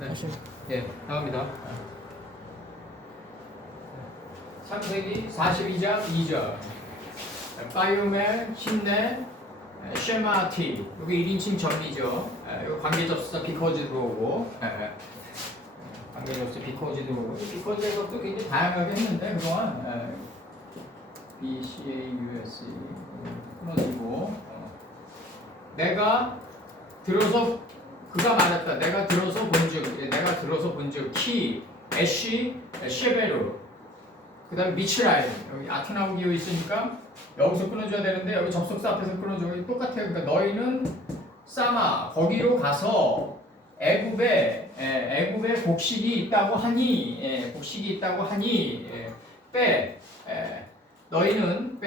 네. 하시면. 예, 나갑니다. 창세기 42장 2절. 바이오멜, 힌네, 쉐마티. 여기 1인칭 전미죠. 이거 관계접수사 because 들어오고. 관계접수 because 들어오고. because에서 또 굉장히 다양하게 했는데 그동안 B, C, A, U, S 끊어지고 내가 들어서 그가 말했다. 내가 들어서 본즉 키, 애쉬, 쉐베르. 그 다음에 미츠라임. 여기 아트나우 기호 있으니까 여기서 끊어줘야 되는데 여기 접속사 앞에서 끊어줘야 똑같아요. 그러니까 너희는 사마 거기로 가서 애굽에 곡식이 있다고 하니 너희는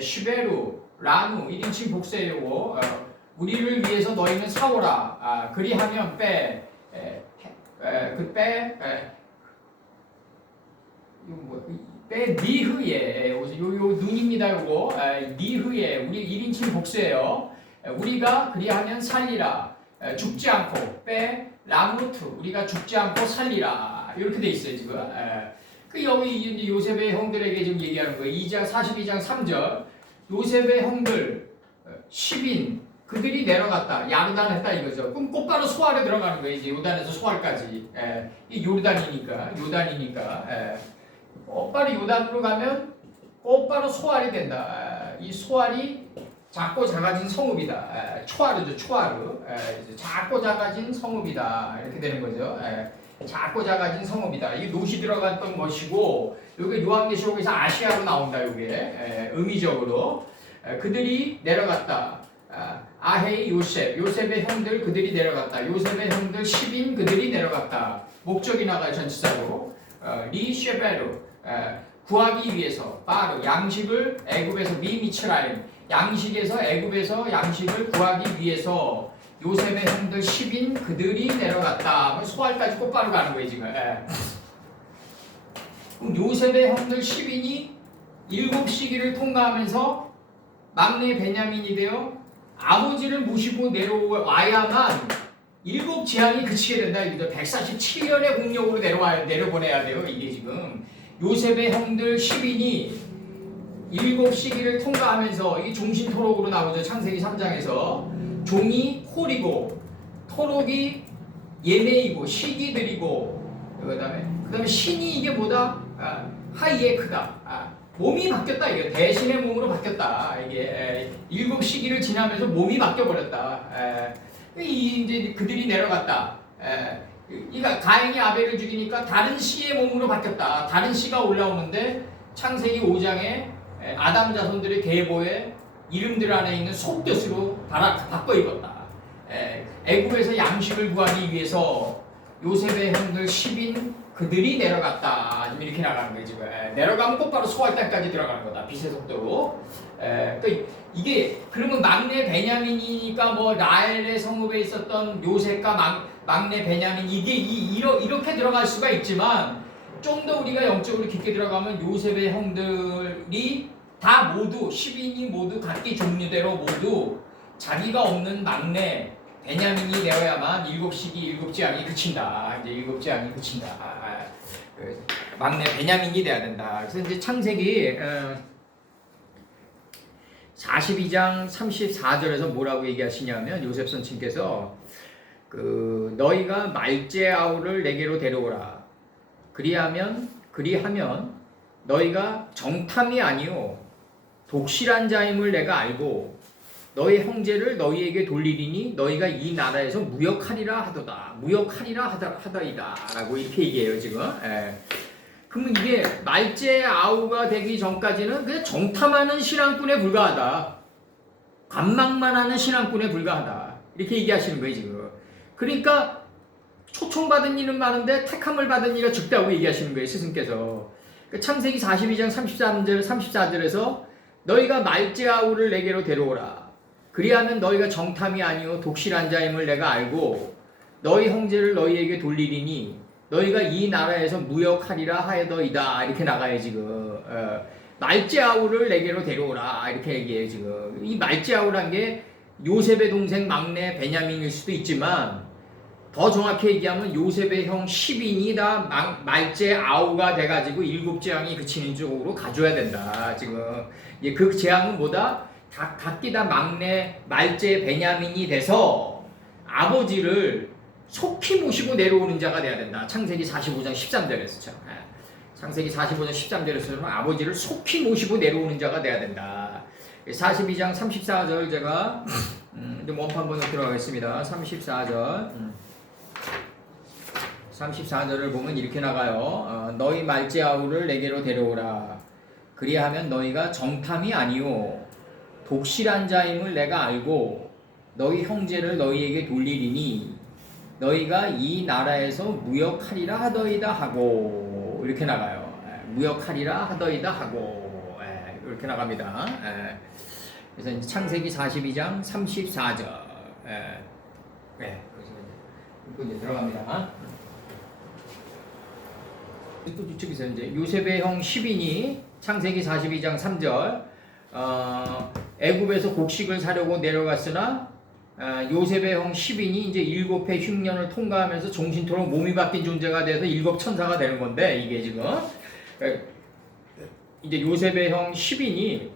슈베루 라누 1인칭 복세요. 우리를 위해서 너희는 사오라. 그리하면 니흐에 요 눈입니다. 요거 니흐에 우리 1인칭 복수예요. 우리가 그리하면 살리라. 죽지 않고 라무트 우리가 죽지 않고 살리라. 이렇게 돼 있어요 지금. 그 여기 이제 요셉의 형들에게 지금 얘기하는 거예요. 42장 3절 요셉의 형들 10인 그들이 내려갔다. 야르단 했다 이거죠. 그럼 곧바로 소알에 들어가는 거예요. 이제 요단에서 소알까지. 이 요단이니까. 곧바로 요단으로 가면 곧바로 소알이 된다. 이 소알이 작고 작아진 성읍이다. 초아르죠. 초아르. 작고 작아진 성읍이다. 이렇게 되는 거죠. 작고 작아진 성읍이다. 이 노시 들어갔던 것이고 여기 요한계시록에서 아시아로 나온다. 이게 의미적으로 그들이 내려갔다. 아헤이 요셉의 형들 그들이 내려갔다. 요셉의 형들 10인 그들이 내려갔다. 목적이 나가요 전치사로. 리 쉐베르 구하기 위해서 바로 양식을 애굽에서 미미츠라임 양식에서 애굽에서 양식을 구하기 위해서 요셉의 형들 10인 그들이 내려갔다. 소알까지 곧바로 가는 거예요 지금. 요셉의 형들 10인이 7시기를 통과하면서 막내 베냐민이 되어 아버지를 모시고 내려와야만 7 재앙이 그치게 된다. 147년의 공력으로 내려보내야 돼요. 이게 지금 요셉의 형들 10인이 7시기를 통과하면서 이게 종신토록으로 나오죠. 창세기 3장에서 종이 콜이고 토록이 예매이고 시기들이고 그다음에 신이 이게 뭐다? 하이에 크다. 몸이 바뀌었다. 이게 대신의 몸으로 바뀌었다. 이게 7시기를 지나면서 몸이 바뀌어 버렸다. 이제 그들이 내려갔다. 그러니까 가인이 아벨을 죽이니까 다른 씨의 몸으로 바뀌었다. 다른 씨가 올라오는데 창세기 5장에 아담 자손들의 계보에 이름들 안에 있는 속뜻으로 바꿔 입었다. 애굽에서 양식을 구하기 위해서 요셉의 형들 10인 그들이 내려갔다. 지금 이렇게 나가는 거예요 지금. 내려가면 곧바로 소할 땅까지 들어가는 거다. 빛의 속도로. 이게 그러면 막내 베냐민이니까 뭐 라헬의 성읍에 있었던 요셉과 막내 베냐민 이게 이렇게 들어갈 수가 있지만 좀 더 우리가 영적으로 깊게 들어가면 요셉의 형들이 다 모두 10인이 모두 각기 종류대로 모두 자기가 없는 막내 베냐민이 되어야만 7시기 7재앙이 그친다. 이제 7재앙이 그친다. 막내 베냐민이 돼야 된다. 그래서 이제 창세기 42장 34절에서 뭐라고 얘기하시냐면 요셉 선친께서 너희가 말제아우를 내게로 데려오라. 그리하면 너희가 정탐이 아니요 독실한 자임을 내가 알고 너희 형제를 너희에게 돌리리니 너희가 이 나라에서 무역하리라 하더이다 라고 이렇게 얘기해요 지금. 그러면 이게 말제아우가 되기 전까지는 그냥 정탐하는 신앙꾼에 불과하다. 관망만 하는 신앙꾼에 불과하다. 이렇게 얘기하시는 거예요 지금. 그러니까 초청받은 일은 많은데 택함을 받은 일이 적다고 얘기하시는 거예요 스승께서. 창세기 42장 34절에서 너희가 말제아우를 내게로 데려오라. 그리하면 너희가 정탐이 아니요 독실한 자임을 내가 알고 너희 형제를 너희에게 돌리리니 너희가 이 나라에서 무역하리라 하여더이다. 이렇게 나가요 지금. 말제아우를 내게로 데려오라 이렇게 얘기해요 지금. 이 말제아우란 게 요셉의 동생 막내 베냐민일 수도 있지만 더 정확히 얘기하면 요셉의 형 10인이 다 말제 아우가 돼가지고 7재앙이 그치는 쪽으로 가줘야 된다. 지금 그 재앙은 뭐다? 각기 다 막내 말제 베냐민이 돼서 아버지를 속히 모시고 내려오는 자가 돼야 된다. 창세기 45장 13절에서 창세기 45장 13절에서 아버지를 속히 모시고 내려오는 자가 돼야 된다. 42장 34절 제가 원판 번역 들어가겠습니다. 34절을 보면 이렇게 나가요. 너희 말제 아우를 내게로 데려오라. 그리하면 너희가 정탐이 아니요 독실한 자임을 내가 알고 너희 형제를 너희에게 돌리리니 너희가 이 나라에서 무역하리라 하더이다 하고 이렇게 나가요. 무역하리라 하더이다 하고 이렇게 나갑니다. 그래서 이제 창세기 42장 34절 이거 이제 들어갑니다. 또 뒤쪽에서 이제 요셉의 형 10인이 창세기 42장 3절 애굽에서 곡식을 사려고 내려갔으나 요셉의 형 10인이 이제 7회 흉년을 통과하면서 정신토록 몸이 바뀐 존재가 돼서 7천사가 되는 건데 이게 지금 이제 요셉의 형 10인이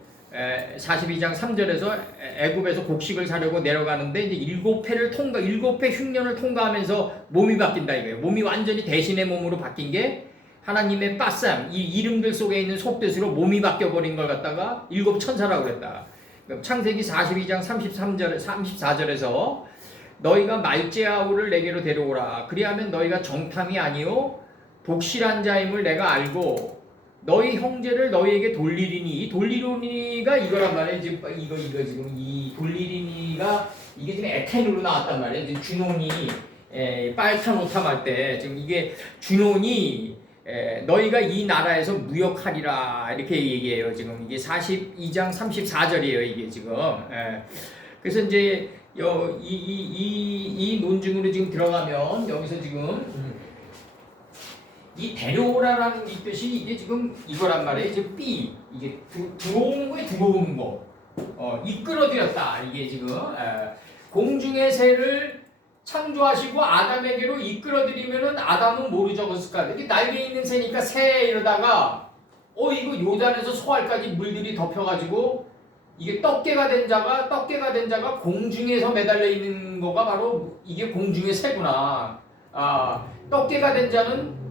42장 3절에서 애굽에서 곡식을 사려고 내려가는데 이제 7회 흉년을 통과하면서 몸이 바뀐다 이거예요. 몸이 완전히 대신의 몸으로 바뀐 게 하나님의 빠쌈, 이 이름들 속에 있는 속뜻으로 몸이 바뀌어버린 걸 갖다가 7천사라고 그랬다. 창세기 42장 34절에서 너희가 말제아우를 내게로 데려오라. 그리하면 너희가 정탐이 아니요 독실한 자임을 내가 알고 너희 형제를 너희에게 돌리리니. 이 돌리리니가 이거란 말이에요. 지금 이거 지금 이 돌리리니가 이게 지금 에텐으로 나왔단 말이에요. 지금 준혼이 빨간 오탐 할 때 지금 이게 준혼이 너희가 이 나라에서 무역하리라 이렇게 얘기해요. 지금 이게 42장 34절이에요. 이게 지금 그래서 이제 이 논증으로 지금 들어가면 여기서 지금 이 데려오라라는 이 뜻이 이게 지금 이거란 말이에요. 이제 B 이게 들어오는 거에 들어오는 거 이끌어들였다. 이게 지금 공중의 새를 창조하시고 아담에게로 이끌어들이면은 아담은 뭐로 적었을까? 이게 날개 있는 새니까 새 이러다가 이거 요단에서 소알까지 물들이 덮여가지고 이게 떡게가 된 자가 공중에서 매달려 있는 거가 바로 이게 공중의 새구나. 떡게가 된 자는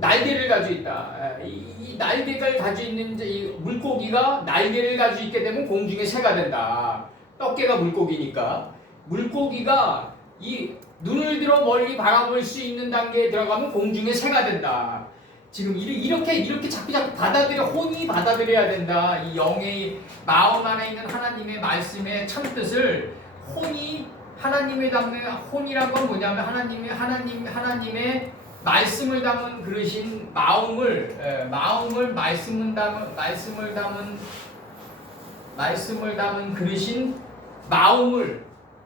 날개를 가지고 있다. 이 날개를 가지고 있는 이 물고기가 날개를 가지고 있게 되면 공중의 새가 된다. 떡게가 물고기니까 물고기가 이 눈을 들어 멀리 바라볼 수 있는 단계에 들어가면 공중의 새가 된다. 지금 이렇게 자꾸 받아들여 혼이 받아들여야 된다. 이 영의 마음 안에 있는 하나님의 말씀의 참뜻을 혼이 하나님의 담는 혼이란 건 뭐냐면 하나님의 말씀을 담은 그릇인 마음을 말씀을 담은 그릇인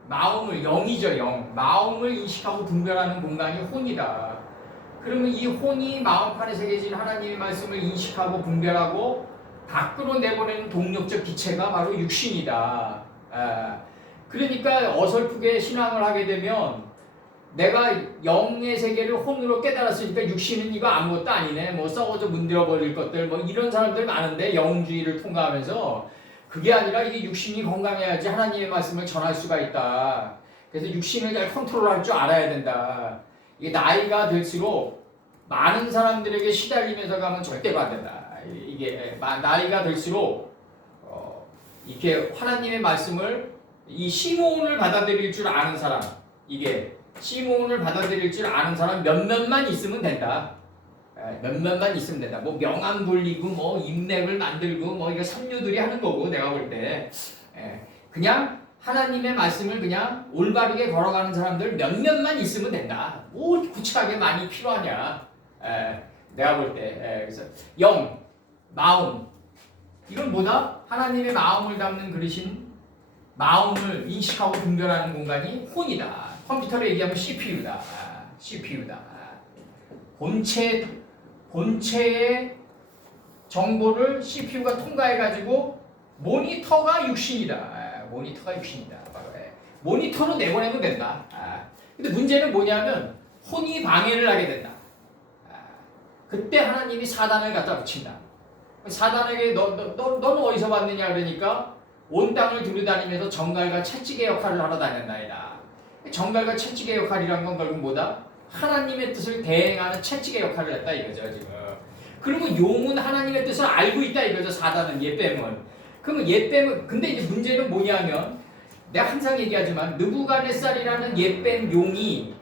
마음을 영이죠. 마음을 인식하고 분별하는 공간이 혼이다. 그러면 이 혼이 마음판에 새겨진 하나님의 말씀을 인식하고 분별하고 밖으로 내보내는 동력적 기체가 바로 육신이다. 그러니까 어설프게 신앙을 하게 되면 내가 영의 세계를 혼으로 깨달았으니까 육신은 이거 아무것도 아니네. 뭐 썩어져 문드러버릴 것들 뭐 이런 사람들 많은데 영주의를 통과하면서 그게 아니라 이게 육신이 건강해야지 하나님의 말씀을 전할 수가 있다. 그래서 육신을 잘 컨트롤할 줄 알아야 된다. 이게 나이가 들수록 많은 사람들에게 시달리면서 가면 절대로 안 된다. 이게 나이가 들수록 이렇게 하나님의 말씀을 이 시몬을 받아들일 줄 아는 사람, 이게 시몬을 받아들일 줄 아는 사람 몇몇만 있으면 된다. 몇몇만 있으면 된다. 뭐 명암 돌리고 뭐 인맥을 만들고 뭐 이거 삼류들이 하는 거고 내가 볼 때 그냥 하나님의 말씀을 그냥 올바르게 걸어가는 사람들 몇몇만 있으면 된다. 뭐 구체하게 많이 필요하냐? 내가 볼 때 그래서 영, 마음 이건 뭐다? 하나님의 마음을 담는 그릇인 마음을 인식하고 분별하는 공간이 혼이다. 컴퓨터로 얘기하면 CPU다. 본체의 정보를 CPU가 통과해가지고 모니터가 육신이다. 모니터로 내보내면 된다. 근데 문제는 뭐냐면 혼이 방해를 하게 된다. 그때 하나님이 사단을 갖다 붙인다. 사단에게 너는 어디서 왔느냐 그러니까 온 땅을 두루다니면서 정갈과 채찍의 역할을 하러 다녔나이다. 정갈과 채찍의 역할이란 건 결국 뭐다? 하나님의 뜻을 대행하는 채찍의 역할을 했다 이거죠 지금. 그리고 용은 하나님의 뜻을 알고 있다 이거죠. 사단은 옛뱀은. 그러면 옛뱀은 근데 이제 문제는 뭐냐면 내가 항상 얘기하지만 느부갓네살이라는 옛뱀 용이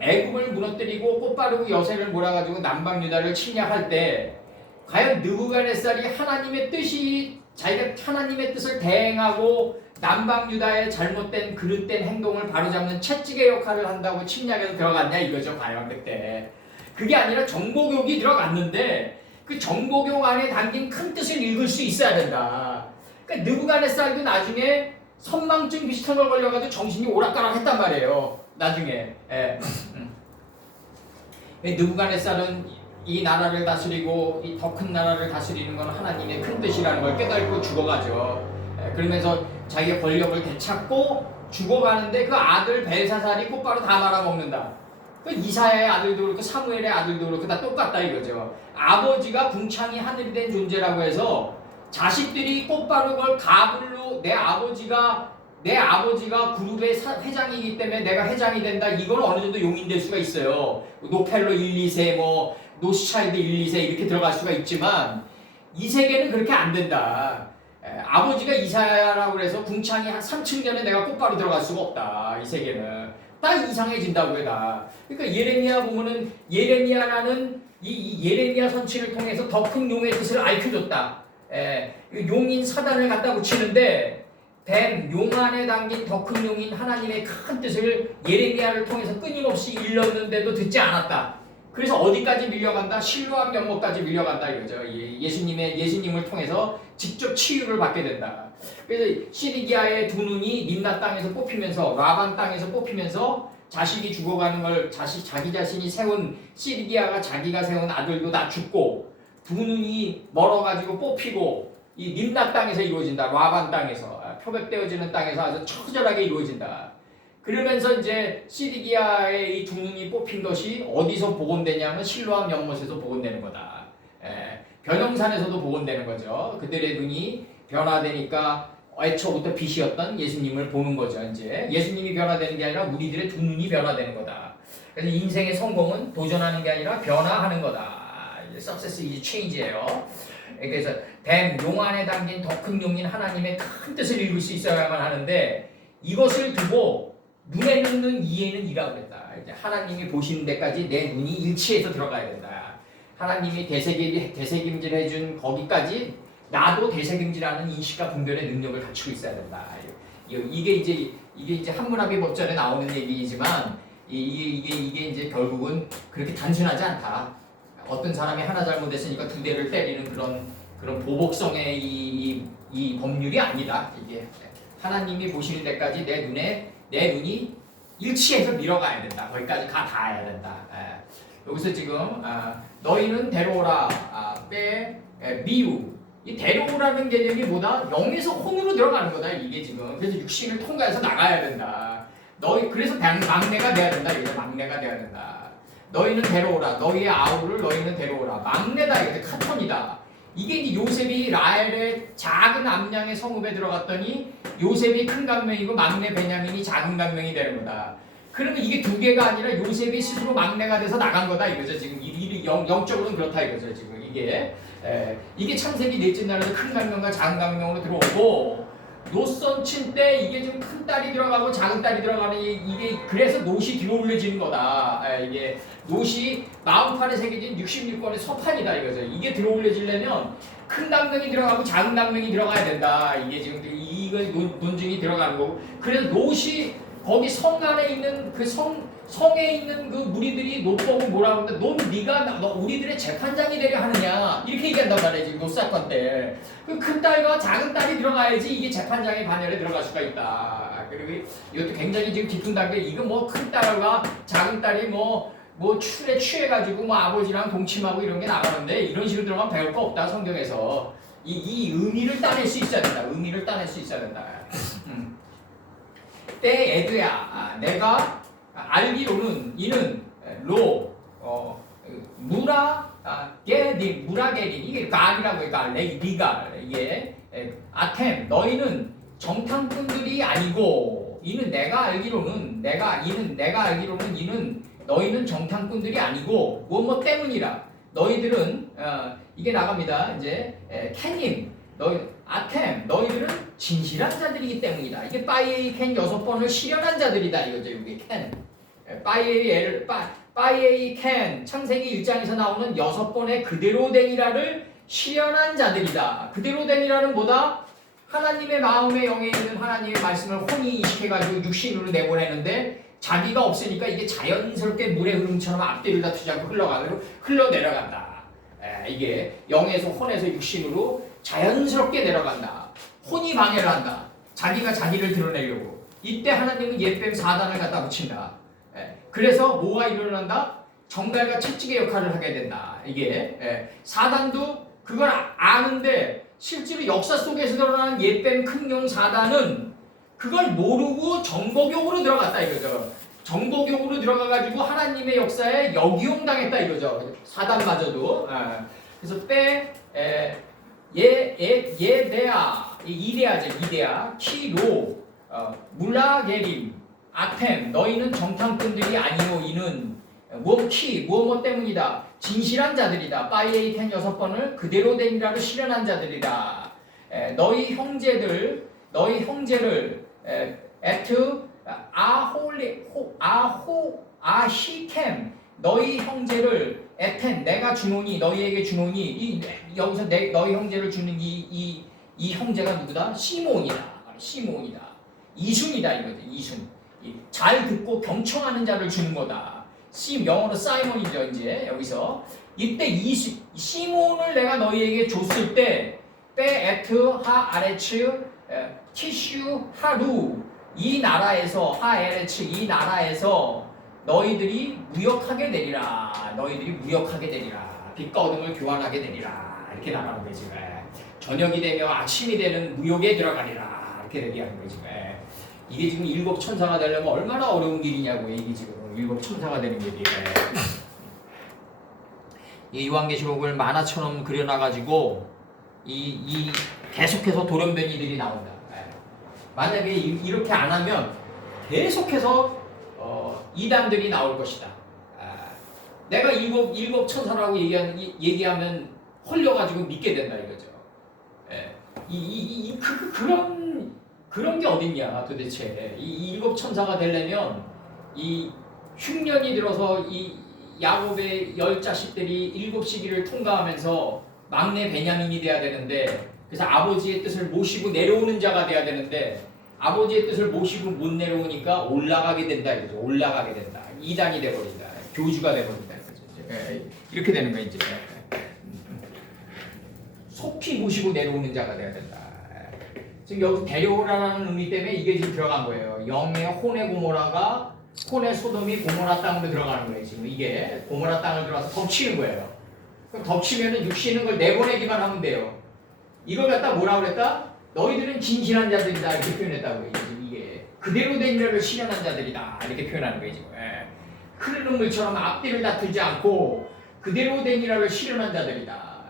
애굽을 무너뜨리고 꽃바르고 여세를 몰아가지고 남방 유다를 침략할 때 과연 느부갓네살이 하나님의 뜻이 자기가 하나님의 뜻을 대행하고 남방 유다의 잘못된 그릇된 행동을 바로잡는 채찍의 역할을 한다고 침략해서 들어갔냐 이거죠. 과연 그때 그게 아니라 정보교육이 들어갔는데 그 정보교육 안에 담긴 큰 뜻을 읽을 수 있어야 된다. 그러니까 느부갓네살도 나중에 선망증 비슷한 걸 걸려가지고 정신이 오락가락했단 말이에요. 나중에. 느부갓네살은 이 나라를 다스리고 이 더 큰 나라를 다스리는 건 하나님의 큰 뜻이라는 걸 깨닫고 죽어가죠. 그러면서 자기의 권력을 되찾고 죽어가는데 그 아들 벨사살이 곧바로 다 말아먹는다. 그 이사야의 아들도 그렇고 사무엘의 아들도 그렇고 다 똑같다 이거죠. 아버지가 궁창이 하늘이 된 존재라고 해서 자식들이 곧바로 그걸 가불로 내 아버지가 그룹의 회장이기 때문에 내가 회장이 된다. 이건 어느 정도 용인될 수가 있어요. 노펠로 1, 2세 뭐 노스차일드 1, 2세 이렇게 들어갈 수가 있지만 이 세계는 그렇게 안 된다. 아버지가 이사야라고 해서 궁창이 한 3층 전에 내가 곧바로 들어갈 수가 없다. 이 세계는 다 이상해진다고 해다. 그러니까 예레미야 보면은 예레미야라는 이 예레미야 선지를 통해서 더 큰 용의 뜻을 알려줬다. 용인 사단을 갖다 붙이는데 용 안에 담긴 더 큰 용인 하나님의 큰 뜻을 예레미야를 통해서 끊임없이 일렀는데도 듣지 않았다. 그래서 어디까지 밀려간다? 실로암 연못까지 밀려간다 이거죠. 예수님을 통해서 직접 치유를 받게 된다. 그래서 시리기아의 두 눈이 림나 땅에서 뽑히면서 라반 땅에서 뽑히면서 자식이 죽어가는 걸 자기 자신이 세운 시리기아가 자기가 세운 아들도 다 죽고 두 눈이 멀어가지고 뽑히고 이 림나 땅에서 이루어진다. 라반 땅에서 표백되어지는 땅에서 아주 처절하게 이루어진다. 그러면서 이제 시리기아의 이 두 눈이 뽑힌 것이 어디서 복원되냐면 실로암 연못에서 복원되는 거다. 변형산에서도 복원되는 거죠. 그들의 눈이 변화되니까 애초부터 빛이었던 예수님을 보는 거죠. 이제 예수님이 변화되는 게 아니라 우리들의 두 눈이 변화되는 거다. 그래서 인생의 성공은 도전하는 게 아니라 변화하는 거다. Success is change예요. 그래서 용 안에 담긴 더 큰 용인 하나님의 큰 뜻을 읽을 수 있어야만 하는데 이것을 두고 눈에 넣는 이해는 이라고 했다. 이제 하나님이 보시는 데까지 내 눈이 일치해서 들어가야 된다. 하나님이 대세김질 해준 거기까지 나도 대세김질하는 인식과 분별의 능력을 갖추고 있어야 된다. 이게 이제 한문합의 법전에 나오는 얘기이지만 이게 이제 결국은 그렇게 단순하지 않다. 어떤 사람이 하나 잘못했으니까 두 대를 때리는 그런 보복성의 이 법률이 아니다. 이게 하나님이 보시는 데까지 내 눈이 일치해서 밀어가야 된다. 거기까지 닿아야 된다. 여기서 지금 너희는 데려오라 미우 이 데려오라는 개념이 뭐다? 영에서 혼으로 들어가는 거다. 이게 지금 그래서 육신을 통과해서 나가야 된다. 그래서 막내가 돼야 된다. 이게 막내가 돼야 된다. 너희는 데려오라. 너희의 아우를 너희는 데려오라. 막내다. 이게 카톤이다. 이게 이제 요셉이 라헬의 작은 암양의 성읍에 들어갔더니 요셉이 큰 강명이고 막내 베냐민이 작은 강명이 되는 거다. 그러면 이게 두 개가 아니라 요셉이 스스로 막내가 돼서 나간 거다 이거죠. 지금 영적으로는 그렇다 이거죠. 지금 이게 창세기 넷째 날에서 큰 강명과 작은 강명으로 들어오고 노선친 때 이게 좀 큰 딸이 들어가고 작은 딸이 들어가는 이게 그래서 노시 뒤로 올려지는 거다. 이게 노시 48에 새겨진 66권의 서판이다 이거죠. 이게 들어 올려지려면 큰 강명이 들어가고 작은 강명이 들어가야 된다. 이게 지금 이거 논증이 들어가는 거고. 그래서 노시 거기 성 안에 있는 그 성에 있는 그 무리들이 못 보고 뭐라 하는데 너 우리들의 재판장이 되려 하느냐 이렇게 얘기한단 말이야 지금 노 사건 때. 그 큰 딸과 작은 딸이 들어가야지 이게 재판장의 반열에 들어갈 수가 있다. 그리고 이것도 굉장히 지금 깊은 단계. 이거 뭐 큰 딸과 작은 딸이 뭐 출에 취해가지고 뭐 아버지랑 동침하고 이런 게 나가는데 이런 식으로 들어가면 배울 거 없다 성경에서. 이 의미를 따낼 수 있어야 된다. 의미를 따낼 수 있어야 된다. 때 애드야. 내가 알기로는 이는 무라게딘 이게 갈이라고 해요. 갈 리갈 이게 아템 너희는 정탐꾼들이 아니고 이는 내가 알기로는 이는 너희는 정탐꾼들이 아니고 뭐 때문이라 너희들은 이게 나갑니다. 이제 캔님 아템 너희들은 진실한 자들이기 때문이다. 이게 빠이에이 캔 6번을 실현한 자들이다 이거죠. 이게 캔 빠이에이 캔 창세기 1장에서 나오는 6번의 그대로 된이라를 실현한 자들이다. 그대로 된이라는 뭐다? 하나님의 마음의 영에 있는 하나님의 말씀을 혼이시켜가지고 육신으로 내보내는데 자기가 없으니까 이게 자연스럽게 물의 흐름처럼 앞뒤를 다투지 않고 흘러내려간다. 이게 영에서 혼에서 육신으로 자연스럽게 내려간다. 혼이 방해를 한다. 자기가 자기를 드러내려고. 이때 하나님은 옛뱀 사단을 갖다 붙인다. 그래서 뭐가 일어난다? 정갈과 채찍의 역할을 하게 된다. 이게 사단도 그걸 아는데 실제로 역사 속에서 드러나는 옛뱀 큰용 사단은 그걸 모르고 정복용으로 들어갔다 이거죠. 정복용으로 들어가가지고 하나님의 역사에 역이용당했다 이거죠. 사단마저도. 그래서 이데아, 키로, 물라게림, 아템, 너희는 정탐꾼들이 아니오 이는 무엇 때문이다. 진실한 자들이다. 빠이에이 캔 6번을 그대로 된이라로 실현한 자들이다. 너희 형제를 아히캠 너희 형제를 에텐 내가 주노니 너희에게 주노니 여기서 너희 형제를 주는 이 형제가 누구다? 시몬이다. 이순이다 이거지. 이순. 잘 듣고 경청하는 자를 주는 거다. 영어로 사이몬이죠. 이제 여기서 이때 시몬을 내가 너희에게 줬을 때 에트 하 아레츠 티슈 하루 이 나라에서 너희들이 무역하게 되리라. 빛과 어둠을 교환하게 되리라. 이렇게 나가는 거지. 저녁이 되며 아침이 되는 무역에 들어가리라. 이렇게 얘기하는 거지. 이게 지금 7 천사가 되려면 얼마나 어려운 길이냐고. 이게 지금 7 천사가 되는 길이. 이 요한계시록을 만화처럼 그려놔가지고 이 계속해서 돌연변이들이 나온다. 만약에 이렇게 안 하면 계속해서 이단들이 나올 것이다. 내가 일곱 천사라고 얘기하면 홀려가지고 믿게 된다 이거죠. 그런 게 어딨냐 도대체. 이 7 천사가 되려면 이 흉년이 들어서 이 야곱의 10자식들이 7시기를 통과하면서 막내 베냐민이 돼야 되는데 그래서 아버지의 뜻을 모시고 내려오는 자가 돼야 되는데 아버지의 뜻을 모시고 못 내려오니까 올라가게 된다 이거죠. 올라가게 된다. 이단이 돼버린다. 교주가 돼버린다 이거죠. 이렇게 되는 거예요 이제. 속히 모시고 내려오는 자가 돼야 된다. 지금 여기 데려오라는 의미 때문에 이게 지금 들어간 거예요. 영의 혼의 고모라가 혼의 소돔이 고모라 땅으로 들어가는 거예요. 지금 이게 고모라 땅을 들어와서 덮치는 거예요. 그럼 덮치면은 육신은 걸 내보내기만 하면 돼요. 이걸 갖다 뭐라 그랬다? 너희들은 진실한 자들이다 이렇게 표현했다고. 이게 그대로 된 일을 실현한 자들이다 이렇게 표현하는 거예요. 지금. 흐르는 물처럼 앞뒤를 다투지 않고 그대로 된 일을 실현한 자들이다.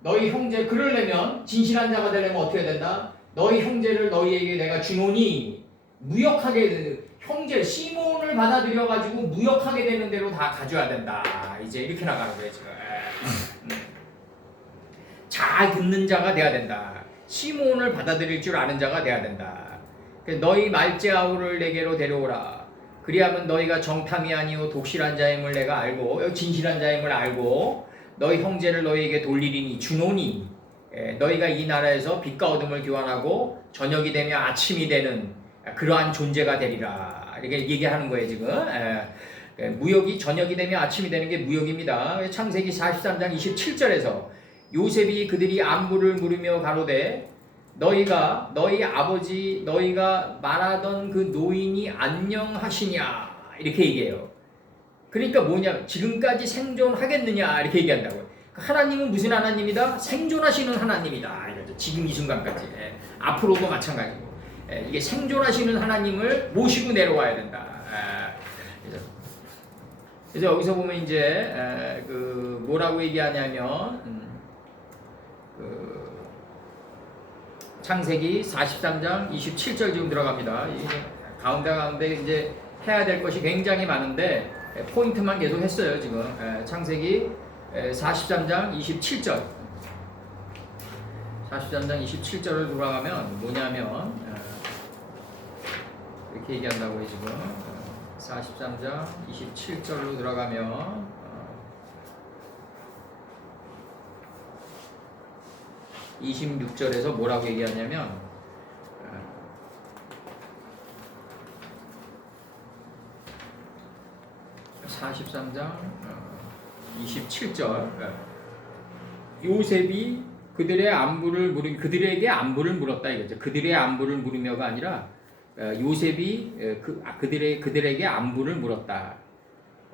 너희 형제 그러려면 진실한 자가 되려면 어떻게 된다? 너희 형제를 너희에게 내가 주노니 무역하게 형제 시몬을 받아들여 가지고 무역하게 되는 대로 다 가져야 된다. 이제 이렇게 나가는 거예요 지금. 잘 듣는 자가 돼야 된다. 시몬을 받아들일 줄 아는 자가 돼야 된다. 너희 말제아우를 내게로 데려오라. 그리하면 너희가 정탐이 아니오 독실한 자임을 내가 알고 진실한 자임을 알고 너희 형제를 너희에게 돌리리니 주노니 너희가 이 나라에서 빛과 어둠을 교환하고 저녁이 되며 아침이 되는 그러한 존재가 되리라. 이렇게 얘기하는 거예요 지금. 무역이 저녁이 되며 아침이 되는 게 무역입니다. 창세기 43장 27절에서 요셉이 그들이 안부를 물으며 가로되 너희가 너희 아버지 너희가 말하던 그 노인이 안녕하시냐 이렇게 얘기해요. 그러니까 뭐냐 지금까지 생존하겠느냐 이렇게 얘기한다고요. 하나님은 무슨 하나님이다? 생존하시는 하나님이다 이거죠. 지금 이 순간까지. 앞으로도 마찬가지고 이게 생존하시는 하나님을 모시고 내려와야 된다. 그래서 여기서 보면 이제 그 뭐라고 얘기하냐면 그 창세기 43장 27절 지금 들어갑니다. 이 가운데 이제 해야 될 것이 굉장히 많은데 포인트만 계속 했어요. 지금 창세기 43장 27절 43장 27절을 돌아가면 뭐냐면 이렇게 얘기한다고요. 지금 43장 27절로 들어가면 26절에서 뭐라고 얘기하냐면 43장 27절 요셉이 그들에게 안부를 물었다 이거죠. 그들의 안부를 물으며가 아니라 요셉이 그들에게 안부를 물었다.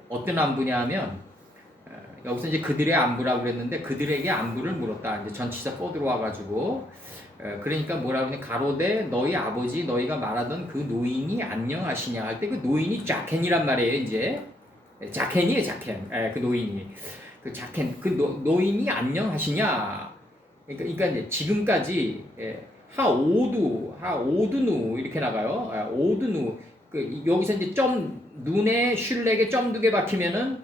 어떤 안부냐 하면 여기서 이제 그들의 안부라고 그랬는데 그들에게 안부를 물었다. 이제 전치사 꺼들어 와가지고 그러니까 뭐라고 하냐 가로되 너희 아버지 너희가 말하던 그 노인이 안녕하시냐 할 때 그 노인이 자켄이란 말이에요. 이제 자켄이에요. 자켄. 그 노인이 그 자켄 그 노인이 안녕하시냐. 그러니까 이제 지금까지 하오드누 이렇게 나가요. 오드누 여기서 이제 점 눈에 슐렉에 점 2개 박히면은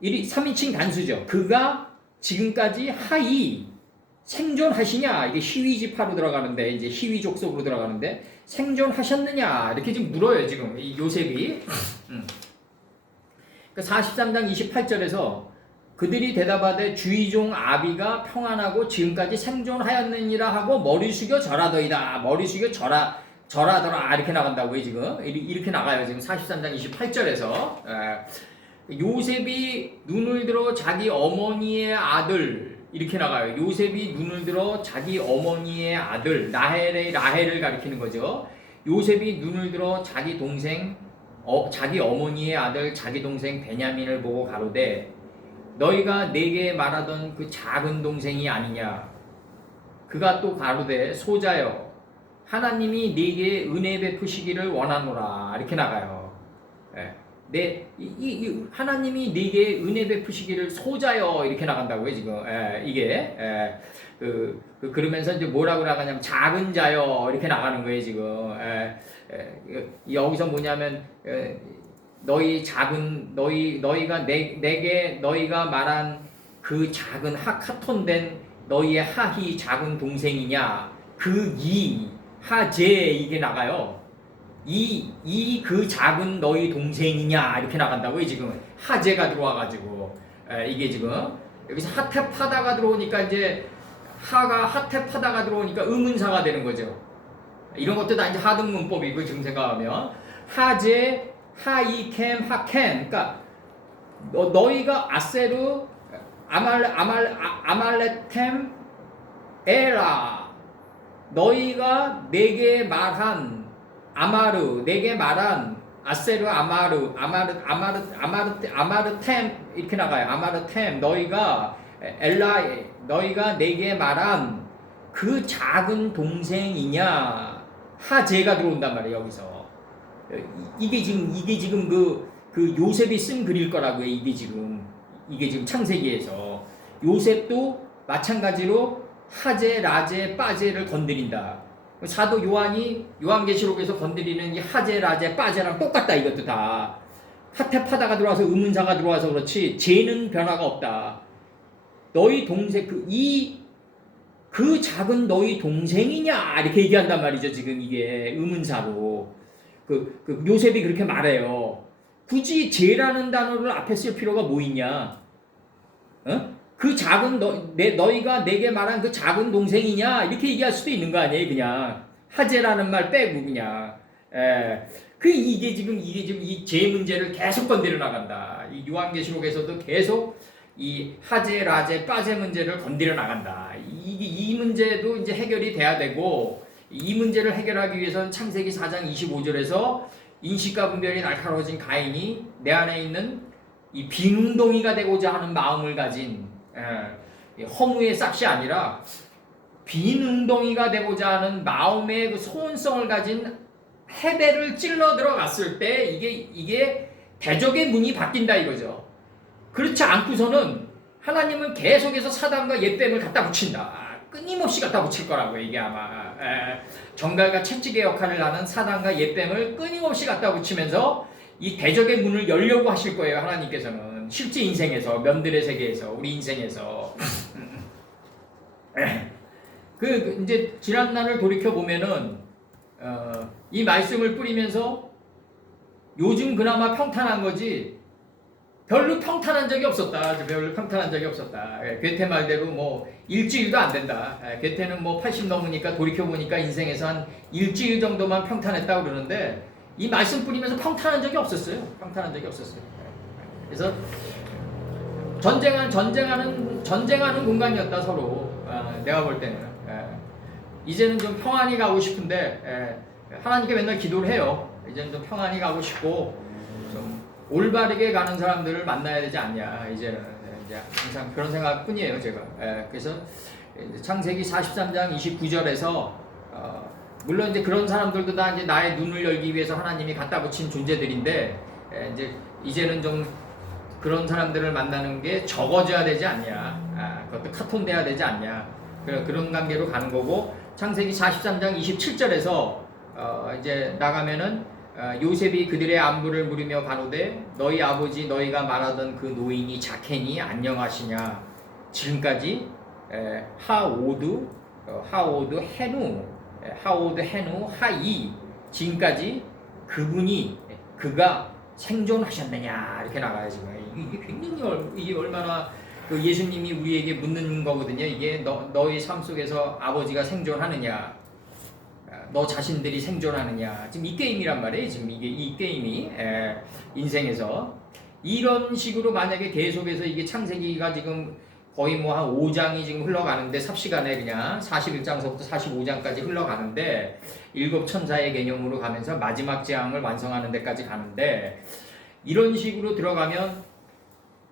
3인칭 단수죠. 그가 지금까지 하이 생존하시냐 이게 희위지파로 들어가는데 이제 희위 족속으로 들어가는데 생존하셨느냐 이렇게 지금 물어요. 지금 이 요셉이 43장 28절에서 그들이 대답하되 주의종 아비가 평안하고 지금까지 생존하였느니라 하고 머리 숙여 절하더이다. 머리 숙여 절하더라 이렇게 나간다고요. 지금 이렇게 나가요. 지금 43장 28절에서 요셉이 눈을 들어 자기 어머니의 아들 이렇게 나가요. 요셉이 눈을 들어 자기 어머니의 아들 라헬을 가리키는 거죠. 요셉이 눈을 들어 자기 동생 자기 어머니의 아들 자기 동생 베냐민을 보고 가로되 너희가 내게 말하던 그 작은 동생이 아니냐. 그가 또 가로되 소자여 하나님이 네게 은혜 베푸시기를 원하노라 이렇게 나가요. 하나님이 네게 은혜 베푸시기를 소자여 이렇게 나간다고요. 지금 이게 그러면서 이제 뭐라고 나가냐면 작은 자여 이렇게 나가는 거예요. 지금 여기서 뭐냐면 너희가 내게 너희가 말한 그 작은 카톤된 너희의 하히 작은 동생이냐 하제 이게 나가요. 그 작은 너희 동생이냐 이렇게 나간다고요. 지금 하제가 들어와가지고 이게 지금 여기서 하테파다가 들어오니까 이제 하테파다가 들어오니까 의문사가 되는 거죠. 이런 것도 다 이제 하등 문법이고 지금 생각하면 하제 하이캠 하켄 그러니까 너희가 아세르 아말레템 에라 너희가 내게 말한 내게 말한 아세르 아마르템 이렇게 나가요. 아마르템 너희가 내게 말한 그 작은 동생이냐 하제가 들어온단 말이에요. 여기서 이게 지금 그 요셉이 쓴 글일 거라고요. 이게 지금 창세기에서 요셉도 마찬가지로 하제, 라제, 빠제를 건드린다. 사도 요한이 요한계시록에서 건드리는 이 하제, 라제, 빠제랑 똑같다. 이것도 다 하테파다가 들어와서 의문사가 들어와서 그렇지 죄는 변화가 없다. 너희 동생 그 작은 너희 동생이냐 이렇게 얘기한단 말이죠. 지금 이게 의문사로 그 요셉이 그렇게 말해요. 굳이 죄라는 단어를 앞에 쓸 필요가 뭐 있냐? 그 작은 너희가 내게 말한 그 작은 동생이냐 이렇게 얘기할 수도 있는 거 아니에요. 그냥 하제라는 말 빼고 그냥 이게 지금 이 죄 문제를 계속 건드려 나간다. 이 요한계시록에서도 계속 이 하제, 라제, 빠제 문제를 건드려 나간다. 이 문제도 이제 해결이 돼야 되고 이 문제를 해결하기 위해서는 창세기 4장 25절에서 인식과 분별이 날카로워진 가인이 내 안에 있는 이 빈웅덩이가 되고자 하는 마음을 가진 허무의 싹이 아니라 빈웅덩이가 되고자 하는 마음의 그 소원성을 가진 헤베를 찔러 들어갔을 때 이게 대적의 문이 바뀐다 이거죠. 그렇지 않고서는 하나님은 계속해서 사단과 옛뱀을 갖다 붙인다. 끊임없이 갖다 붙일 거라고요. 이게 아마 정갈과 채찍의 역할을 하는 사단과 옛뱀을 끊임없이 갖다 붙이면서 이 대적의 문을 열려고 하실 거예요. 하나님께서는 실제 인생에서, 면들의 세계에서, 우리 인생에서 그 이제 지난 날을 돌이켜 보면은 이 말씀을 뿌리면서 요즘 그나마 평탄한 거지. 별로 평탄한 적이 없었다. 별로 평탄한 적이 없었다. 괴테 말대로 뭐 일주일도 안 된다. 괴테는 뭐 80 넘으니까 돌이켜 보니까 인생에서 한 일주일 정도만 평탄했다고 그러는데 이 말씀 뿌리면서 평탄한 적이 없었어요. 평탄한 적이 없었어요. 그래서 전쟁하는 공간이었다 서로. 내가 볼 때는 이제는 좀 평안히 가고 싶은데 하나님께 맨날 기도를 해요. 이제는 좀 평안히 가고 싶고 좀 올바르게 가는 사람들을 만나야 되지 않냐. 이제는 이제 항상 그런 생각뿐이에요, 제가. 그래서 창세기 43장 29절에서 물론 이제 그런 사람들도 다 이제 나의 눈을 열기 위해서 하나님이 갖다 붙인 존재들인데 이제는 좀 그런 사람들을 만나는 게 적어져야 되지 않냐. 그것도 카톤돼야 되지 않냐. 그런 관계로 가는 거고 창세기 43장 27절에서 이제 나가면은 요셉이 그들의 안부를 물으며 가로되 너희 아버지 너희가 말하던 그 노인이 자케니 안녕하시냐. 지금까지 하오드 헤누 하이 지금까지 그가 생존하셨느냐 이렇게 나가요. 지금 이게 굉장히 이게 얼마나 그 예수님이 우리에게 묻는 거거든요. 이게 너희 삶 속에서 아버지가 생존하느냐, 너 자신들이 생존하느냐. 지금 이 게임이란 말이에요. 지금 이게 이 게임이 인생에서 이런 식으로 만약에 계속해서 이게 창세기가 지금 거의 뭐 한 5장이 지금 흘러가는데 삽시간에 그냥 41장서부터 45장까지 흘러가는데 일곱 천사의 개념으로 가면서 마지막 재앙을 완성하는 데까지 가는데 이런 식으로 들어가면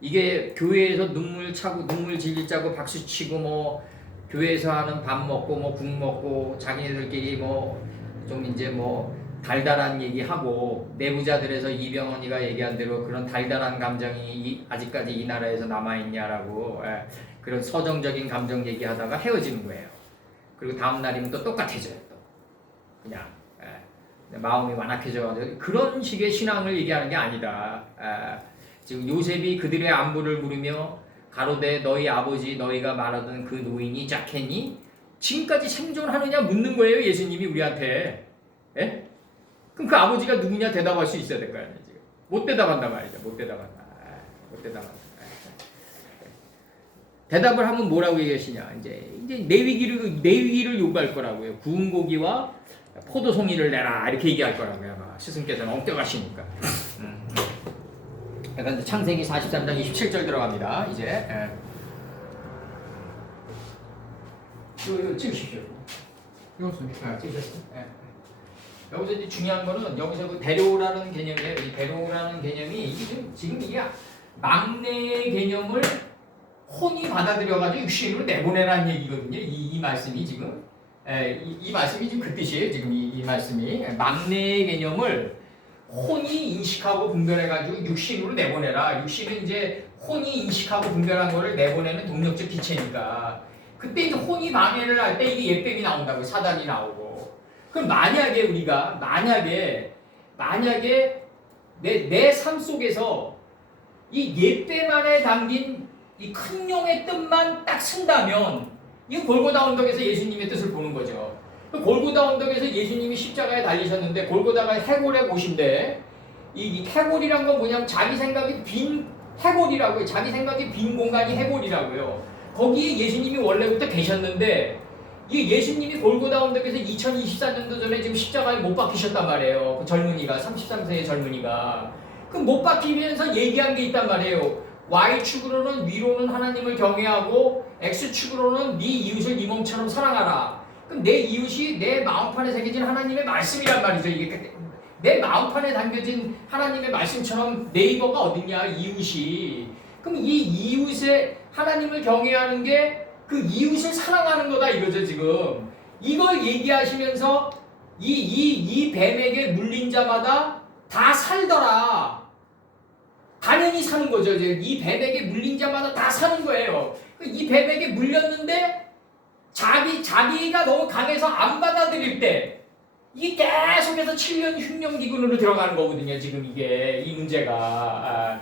이게 교회에서 눈물 질질 짜고 박수 치고 뭐 교회에서 하는 밥 먹고 뭐 국 먹고 자기네들끼리 뭐 좀 이제 뭐 달달한 얘기하고 내부자들에서 이병헌이가 얘기한 대로 그런 달달한 감정이 아직까지 이 나라에서 남아있냐라고 그런 서정적인 감정 얘기하다가 헤어지는 거예요. 그리고 다음 날이면 또 똑같아져요. 또 그냥 마음이 완악해져가지고 그런 식의 신앙을 얘기하는 게 아니다. 지금 요셉이 그들의 안부를 물으며 가로되 너희 아버지 너희가 말하던 그 노인이 자케니 지금까지 생존하느냐 묻는 거예요. 예수님이 우리한테. 예? 그럼 그 아버지가 누구냐 대답할 수 있어야 될 거 아니에요. 지금 못 대답한다 말이죠. 못 대답한다. 대답을 하면 뭐라고 얘기하시냐. 이제 내 위기를 요구할 거라고요. 구운 고기와 포도송이를 내라 이렇게 얘기할 거라고요. 아마 스승께서는 엄격하시니까. 그러니까 창세기 43장 27절 들어갑니다. 이제 찍으십시오. 찍으셨어요? 여기서 이제 중요한 거는 여기서 그 데려오라는 개념이에요. 이 데려오라는 개념이 이게 지금 이게 막내의 개념을 혼이 받아들여가지고 육신으로 내보내라는 얘기거든요. 이 말씀이 지금 이 말씀이 지금 그 뜻이에요. 지금 이 말씀이 막내의 개념을 혼이 인식하고 분별해가지고 육신으로 내보내라. 육신은 이제 혼이 인식하고 분별한 거를 내보내는 동력적 기체니까 그때 이제 혼이 방해를 할 때 이게 옛뱀이 나온다고 사단이 나오고. 그럼 만약에 우리가 내 삶 속에서 이 옛뱀 안에 담긴 이 큰 용의 뜻만 딱 쓴다면 이거 골고다 언덕에서 예수님의 뜻을 보는 거죠. 골고다 언덕에서 예수님이 십자가에 달리셨는데 골고다가 해골의 곳인데 이 해골이란 건 뭐냐면 자기 생각이 빈 해골이라고요. 자기 생각이 빈 공간이 해골이라고요. 거기에 예수님이 원래부터 계셨는데 이 예수님이 골고다 언덕에서 2024년도 전에 지금 십자가에 못 박히셨단 말이에요. 그 젊은이가 33세의 젊은이가 그 못 박히면서 얘기한 게 있단 말이에요. Y축으로는 위로는 하나님을 경외하고 X축으로는 네 이웃을 네 몸처럼 사랑하라. 그럼 내 이웃이 내 마음판에 새겨진 하나님의 말씀이란 말이죠. 이게 내 마음판에 담겨진 하나님의 말씀처럼 네이버가 어딨냐 이웃이. 그럼 이 이웃의 하나님을 경외하는 게 그 이웃을 사랑하는 거다 이거죠. 지금 이걸 얘기하시면서 이 뱀에게 물린 자마다 다 살더라. 당연히 사는 거죠. 이 뱀에게 물린 자마다 다 사는 거예요. 이 뱀에게 물렸는데 자기가 너무 강해서 안 받아들일 때 이게 계속해서 7년 흉년 기근으로 들어가는 거거든요. 지금 이게 이 문제가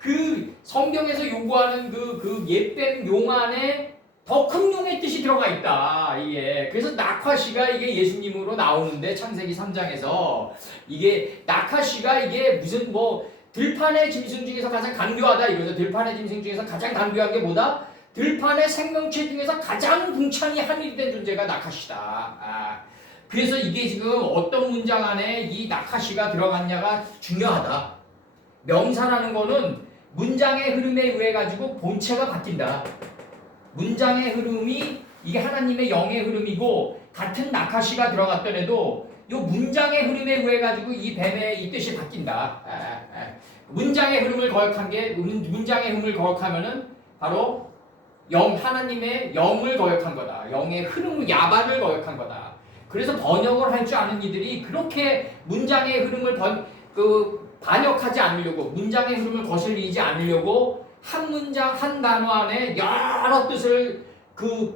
그 성경에서 요구하는 그 옛뱀 용 안에 더 큰 용의 뜻이 들어가 있다. 이게 그래서 낙화시가 이게 예수님으로 나오는데 창세기 3장에서 이게 낙화시가 이게 무슨 뭐 들판의 짐승 중에서 가장 간교하다 이거죠. 들판의 짐승 중에서 가장 간교한 게 뭐다? 들판의 생명체 중에서 가장 궁창이 한일이 된 존재가 낙하시다. 그래서 이게 지금 어떤 문장 안에 이 낙하시가 들어갔냐가 중요하다. 명사라는 거는 문장의 흐름에 의해 가지고 본체가 바뀐다. 문장의 흐름이 이게 하나님의 영의 흐름이고 같은 낙하시가 들어갔더라도 이 문장의 흐름에 의해 가지고 이 뱀의 이 뜻이 바뀐다. 문장의 흐름을 거역한 게 문장의 흐름을 거역하면은 바로 하나님의 영을 거역한 거다. 영의 흐름을 야발을 거역한 거다. 그래서 번역을 할 줄 아는 이들이 그렇게 문장의 흐름을 반역하지 않으려고 문장의 흐름을 거슬리지 않으려고 한 문장 한 단어 안에 여러 뜻을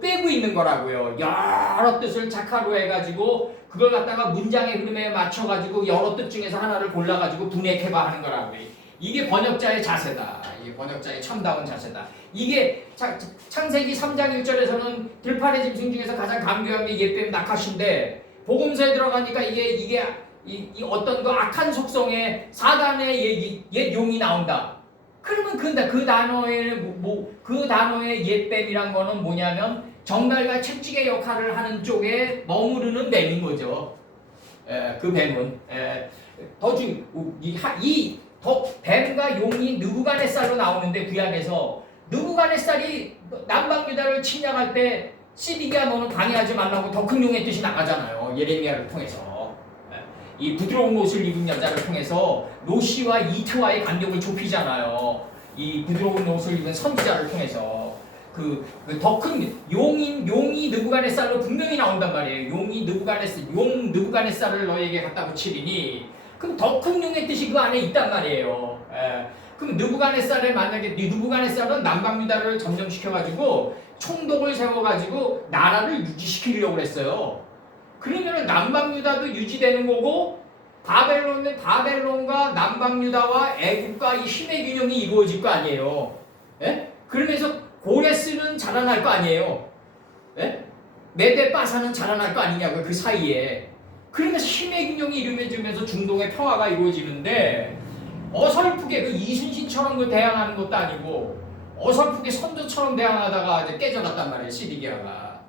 빼고 있는 거라고요. 여러 뜻을 작화로 해가지고 그걸 갖다가 문장의 흐름에 맞춰가지고 여러 뜻 중에서 하나를 골라가지고 분해해봐 하는 거라고요. 이게 번역자의 자세다. 이게 번역자의 참다운 자세다. 이게 창세기 3장 1절에서는 들판의 짐승 중에서 가장 강교한 게 옛뱀 낙하시인데 복음서에 들어가니까 이게 어떤 그 악한 속성의 사단의 옛 용이 나온다. 그러면 그 단어의 옛뱀이란 거는 뭐냐면 정갈과 채찍의 역할을 하는 쪽에 머무르는 뱀인 거죠. 그 뱀은 뱀과 용이 느부갓네살로 나오는데 구약에서 느부갓네살이 남방유다를 침략할 때 시디기야 너는 방해하지 말라고 더 큰 용의 뜻이 나가잖아요. 예레미야를 통해서 이 부드러운 옷을 입은 여자를 통해서 노시와 이트와의 간격을 좁히잖아요. 이 부드러운 옷을 입은 선지자를 통해서 더 큰 용이 느부갓네살로 분명히 나온단 말이에요. 용 느부갓네살을 너에게 갖다 붙이리니 그럼 더 큰 용의 뜻이 그 안에 있단 말이에요. 그럼 느부갓네살을 만약에 느부갓네살은 남방유다를 점령시켜가지고 총독을 세워가지고 나라를 유지시키려고 그랬어요. 그러면 남방유다도 유지되는 거고 바벨론과 남방유다와 애국과 이 힘의 균형이 이루어질 거 아니에요. 예? 그러면서 고레스는 자라날 거 아니에요. 예? 메데바사는 자라날 거 아니냐고요. 그 사이에. 그러면서 힘의 균형이 이루어지면서 중동의 평화가 이루어지는데 어설프게 이순신처럼 대항하는 것도 아니고 어설프게 선조처럼 대항하다가 이제 깨져났단 말이에요. 시디기아가.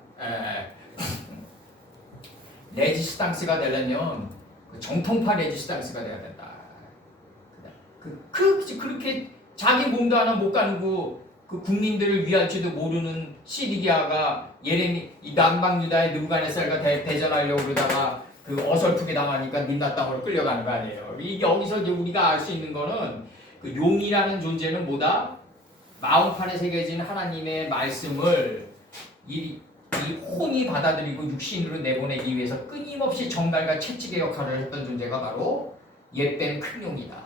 레지스탕스가 되려면 정통파 레지스탕스가 돼야 된다. 그렇게 자기 몸도 하나 못 가누고 그 국민들을 위할지도 모르는 시디기아가 이 남방유다의 느부갓네살과 대전하려고 그러다가 어설프게 당하니까 닌나 땅으로 끌려가는 거 아니에요. 여기서 이제 우리가 알 수 있는 거는 그 용이라는 존재는 뭐다? 마음판에 새겨진 하나님의 말씀을 이 혼이 받아들이고 육신으로 내보내기 위해서 끊임없이 정갈과 채찍의 역할을 했던 존재가 바로 옛뱀 큰 용이다.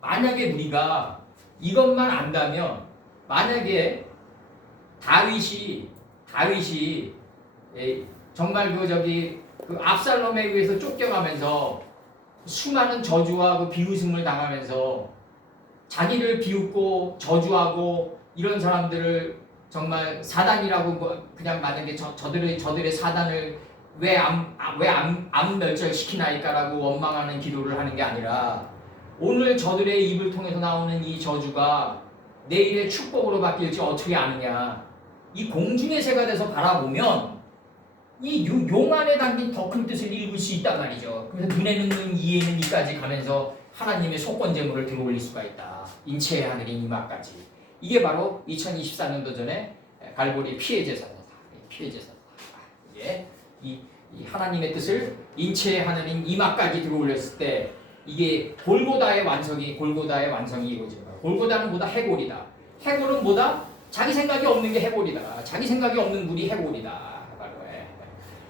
만약에 우리가 이것만 안다면 만약에 다윗이 정말 그 압살롬에 의해서 쫓겨가면서 수많은 저주와 그 비웃음을 당하면서 자기를 비웃고 저주하고 이런 사람들을 정말 사단이라고 그냥 만약에 저들의 사단을 왜 안 멸절시키나이까라고 원망하는 기도를 하는 게 아니라 오늘 저들의 입을 통해서 나오는 이 저주가 내일의 축복으로 바뀔지 어떻게 아느냐. 이 공중의 새가 돼서 바라보면 이 용 안에 담긴 더 큰 뜻을 읽을 수 있단 말이죠. 그래서 눈에는 눈, 이에는 이까지 가면서 하나님의 속건제물을 들어올릴 수가 있다. 인체의 하늘인 이마까지. 이게 바로 2024년도 전에 갈보리 피해 제사다. 피해 제사다. 이게 이 하나님의 뜻을 인체의 하늘인 이마까지 들어올렸을 때 이게 골고다의 완성이 이루어집니다. 골고다는 뭐다? 해골이다. 해골은 뭐다? 자기 생각이 없는 게 해골이다. 자기 생각이 없는 물이 해골이다.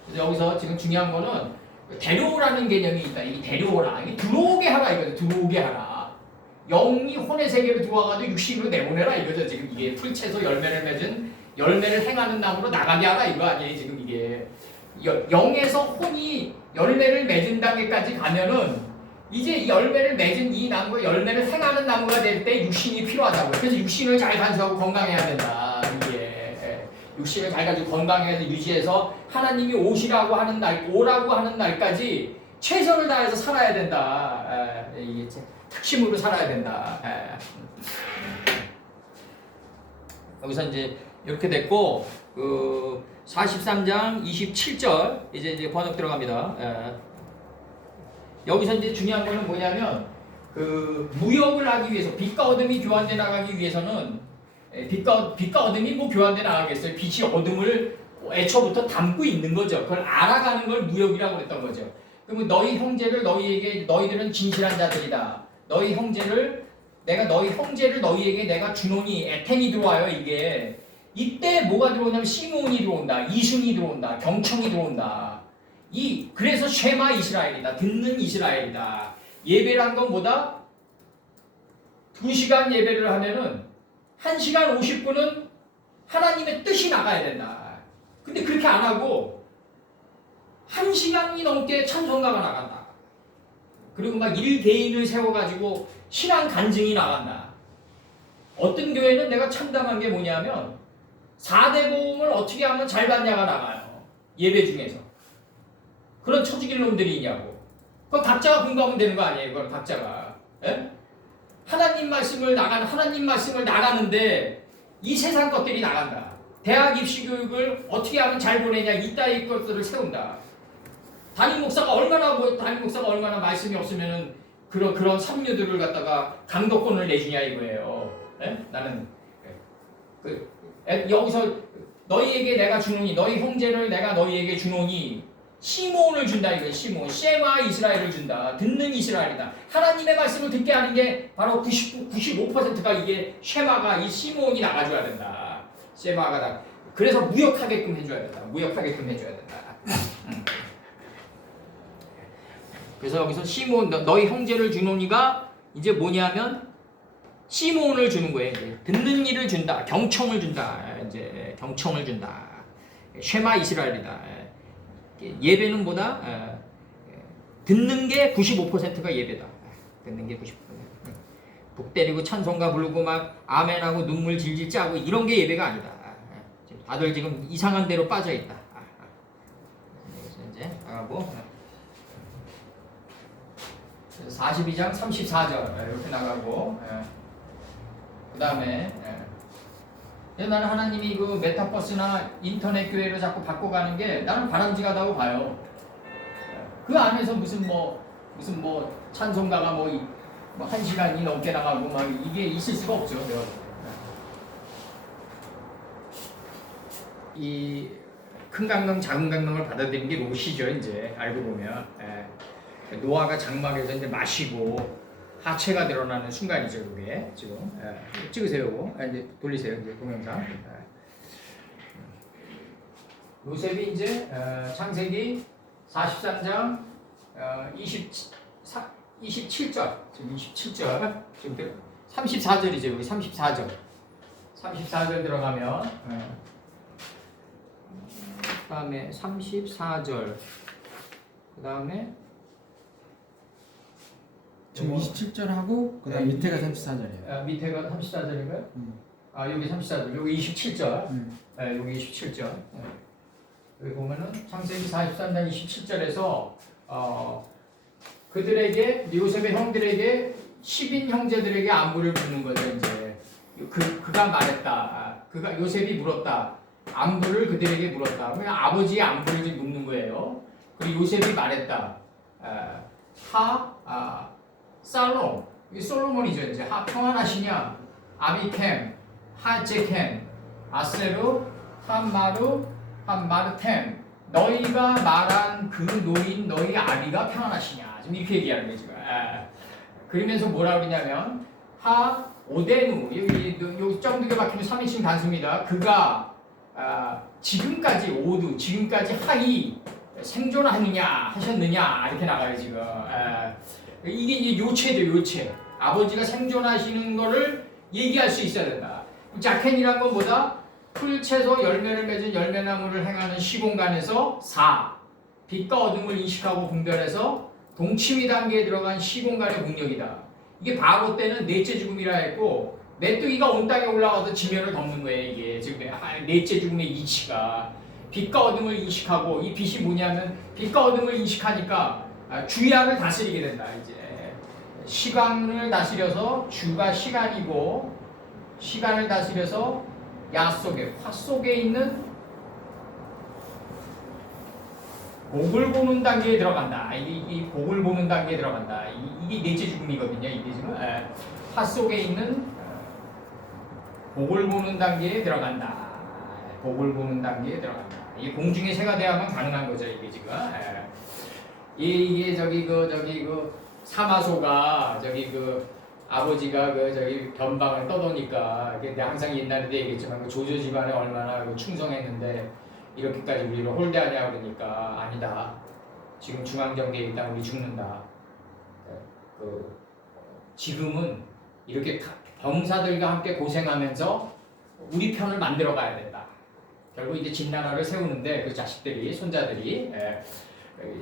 그래서 여기서 지금 중요한 거는 데려오라는 개념이 있다. 이 데려오라. 이게 들어오게 하라 이거죠. 들어오게 하라. 영이 혼의 세계로 들어와가지고 육신으로 내보내라 이거죠. 지금 이게 풀채소 열매를 맺은 열매를 행하는 나무로 나가게 하라 이거 아니에요. 지금 이게 영에서 혼이 열매를 맺은 단계까지 가면은 이제 열매를 맺은 이 나무가 열매를 행하는 나무가 될 때 육신이 필요하다고. 그래서 육신을 잘 간수하고 건강해야 된다. 이게 육신을 잘 가지고 건강해서 유지해서 하나님이 오라고 하는 날까지 최선을 다해서 살아야 된다. 이게 특심으로 살아야 된다. 여기서 이제 이렇게 됐고 43장 27절 이제 번역 들어갑니다. 여기서 이제 중요한 거는 뭐냐면 무역을 하기 위해서 빛과 어둠이 교환돼 나가기 위해서는 빛과 어둠이 뭐 교환돼 나가겠어요. 빛이 어둠을 애초부터 담고 있는 거죠. 그걸 알아가는 걸 무역이라고 그랬던 거죠. 그러면 너희 형제를 너희들은 진실한 자들이다. 너희 형제를 너희에게 내가 주노니 에텐이 들어와요. 이게 이때 뭐가 들어오냐면 시므온이 들어온다. 이순이 들어온다. 경청이 들어온다. 그래서 쉐마 이스라엘이다. 듣는 이스라엘이다. 예배란 건 뭐다? 2시간 예배를 하면은 1시간 50분은 하나님의 뜻이 나가야 된다. 근데 그렇게 안 하고 1시간이 넘게 찬송가가 나간다. 그리고 막 일개인을 세워가지고 신앙 간증이 나간다. 어떤 교회는 내가 참담한 게 뭐냐면 4대 보험을 어떻게 하면 잘 받냐가 나가요. 예배 중에서. 그런 처지길 놈들이 있냐고. 그건 각자가 공부하면 되는 거 아니에요. 그건 각자가. 예? 하나님 말씀을 나가는데 이 세상 것들이 나간다. 대학 입시 교육을 어떻게 하면 잘 보내냐 이따위 것들을 세운다. 담임 목사가 얼마나 말씀이 없으면은 그런 삼류들을 갖다가 강도권을 내주냐 이거예요. 예? 나는 여기서 너희에게 내가 주노니 너희 형제를 내가 너희에게 주노니 시몬을 준다 이거예요. 시몬 쉐마 이스라엘을 준다. 듣는 이스라엘이다. 하나님의 말씀을 듣게 하는 게 바로 95%가 이게 쉐마가 이 시몬이 나가줘야 된다. 쉐마가 다. 그래서 무역하게끔 해줘야 된다. 그래서 여기서 시몬 너희 형제를 주노니가 이제 뭐냐면 시몬을 주는 거예요. 이제. 듣는 이를 준다. 경청을 준다. 이제 경청을 준다. 쉐마 이스라엘이다. 예배는 뭐다? 듣는 게 95%가 예배다. 듣는 게 95%. 북 때리고 찬송가 부르고 막 아멘하고 눈물 질질 짜고 이런 게 예배가 아니다. 다들 지금 이상한 데로 빠져 있다. 그래서 이제 나가고 42장 34절 이렇게 나가고 그 다음에 나는 하나님이 그 메타버스나 인터넷 교회를 자꾸 바꿔가는 게 나는 바람직하다고 봐요. 그 안에서 무슨 찬송가가 뭐 1시간이 넘게 나가고 막 이게 있을 수가 없죠. 이 큰 강릉 작은 강릉을 받아들인 게 롯이죠. 이제 알고 보면 노아가 장막에서 이제 마시고 하체가 드러나는 순간이죠. 그게 지금 찍으세요. 이제 돌리세요. 이제 동영상. 요셉이 이제 창세기 43장 27절 지금 27절 지금 34절이죠. 여기 34절 들어가면 그 다음에 34절 그 다음에 지금 27절 하고 그 다음 밑에가 34절이에요. 밑에가 34절인가요? 여기 34절, 여기 27절. 여기 27절. 여기 보면은 창세기 43장 27절에서 그들에게 요셉의 형들에게 10인 형제들에게 안부를 묻는 거죠. 이제 그가 말했다. 그가 요셉이 물었다. 안부를 그들에게 물었다. 그냥 아버지의 안부를 묻는 거예요. 그리고 요셉이 말했다. 살롬, 이 솔로몬이죠. 이제 평안하시냐? 아미캠, 하제캠, 아세루, 한마르템. 너희가 말한 그 노인 너희 아비가 평안하시냐? 지금 이렇게 얘기하는 거예요. 지금. 그러면서 뭐라 그러냐면 오데누 여기 정두개 박히면 3인칭 단수입니다. 그가 지금까지 하이 생존하느냐 하셨느냐 이렇게 나가요 지금. 이게 이제 요체죠. 요체. 아버지가 생존하시는 거를 얘기할 수 있어야 된다. 자켄이란 건 뭐다? 풀채소 열매를 맺은 열매나무를 행하는 시공간에서 4. 빛과 어둠을 인식하고 분별해서 동치미 단계에 들어간 시공간의 공력이다. 이게 바로 때는 넷째 죽음이라 했고 메뚜기가 온 땅에 올라가서 지면을 덮는 거예요. 이게 지금 넷째 죽음의 이치가 빛과 어둠을 인식하고 이 빛이 뭐냐면 빛과 어둠을 인식하니까 주야를 다스리게 된다. 이제 시간을 다스려서 주가 시간이고 시간을 다스려서 야 속에 화 속에 있는 복을 보는 단계에 들어간다. 이 복을 보는 단계에 들어간다. 이게 넷째 죽음이거든요. 이게 지금 화 속에 있는 복을 보는 단계에 들어간다. 복을 보는 단계에 들어간다. 이게 공중의 새가 돼야만 가능한 거죠. 이게 지금 이게 저기 그 사마소가 저기 그 아버지가 그 저기 변방을 떠도니까 근데 항상 옛날에도 얘기했지만 그 조조 집안에 얼마나 그 충성했는데 이렇게까지 우리를 홀대하냐 그러니까 아니다. 지금 중앙정계에 있다 우리 죽는다. 그 지금은 이렇게 병사들과 함께 고생하면서 우리 편을 만들어 가야 된다. 결국 이제 진나라를 세우는데 그 자식들이 손자들이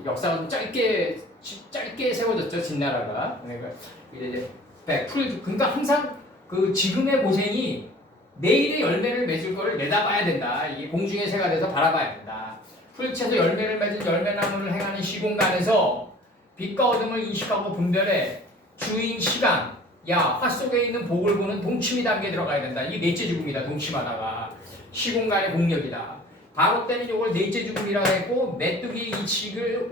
역사가 짧게 세워졌죠 진나라가. 그러니까 이제 그러니까 항상 그 지금의 고생이 내일의 열매를 맺을 거를 내다봐야 된다. 이게 공중의 새가 돼서 바라봐야 된다. 풀채소 열매를 맺은 열매나무를 행하는 시공간에서 빛과 어둠을 인식하고 분별해 주인 시간, 화 속에 있는 복을 보는 동치미 단계에 들어가야 된다. 이게 넷째 죽음이다. 동치마다가 시공간의 공력이다. 바로 때는 이걸 넷째 죽음이라고 했고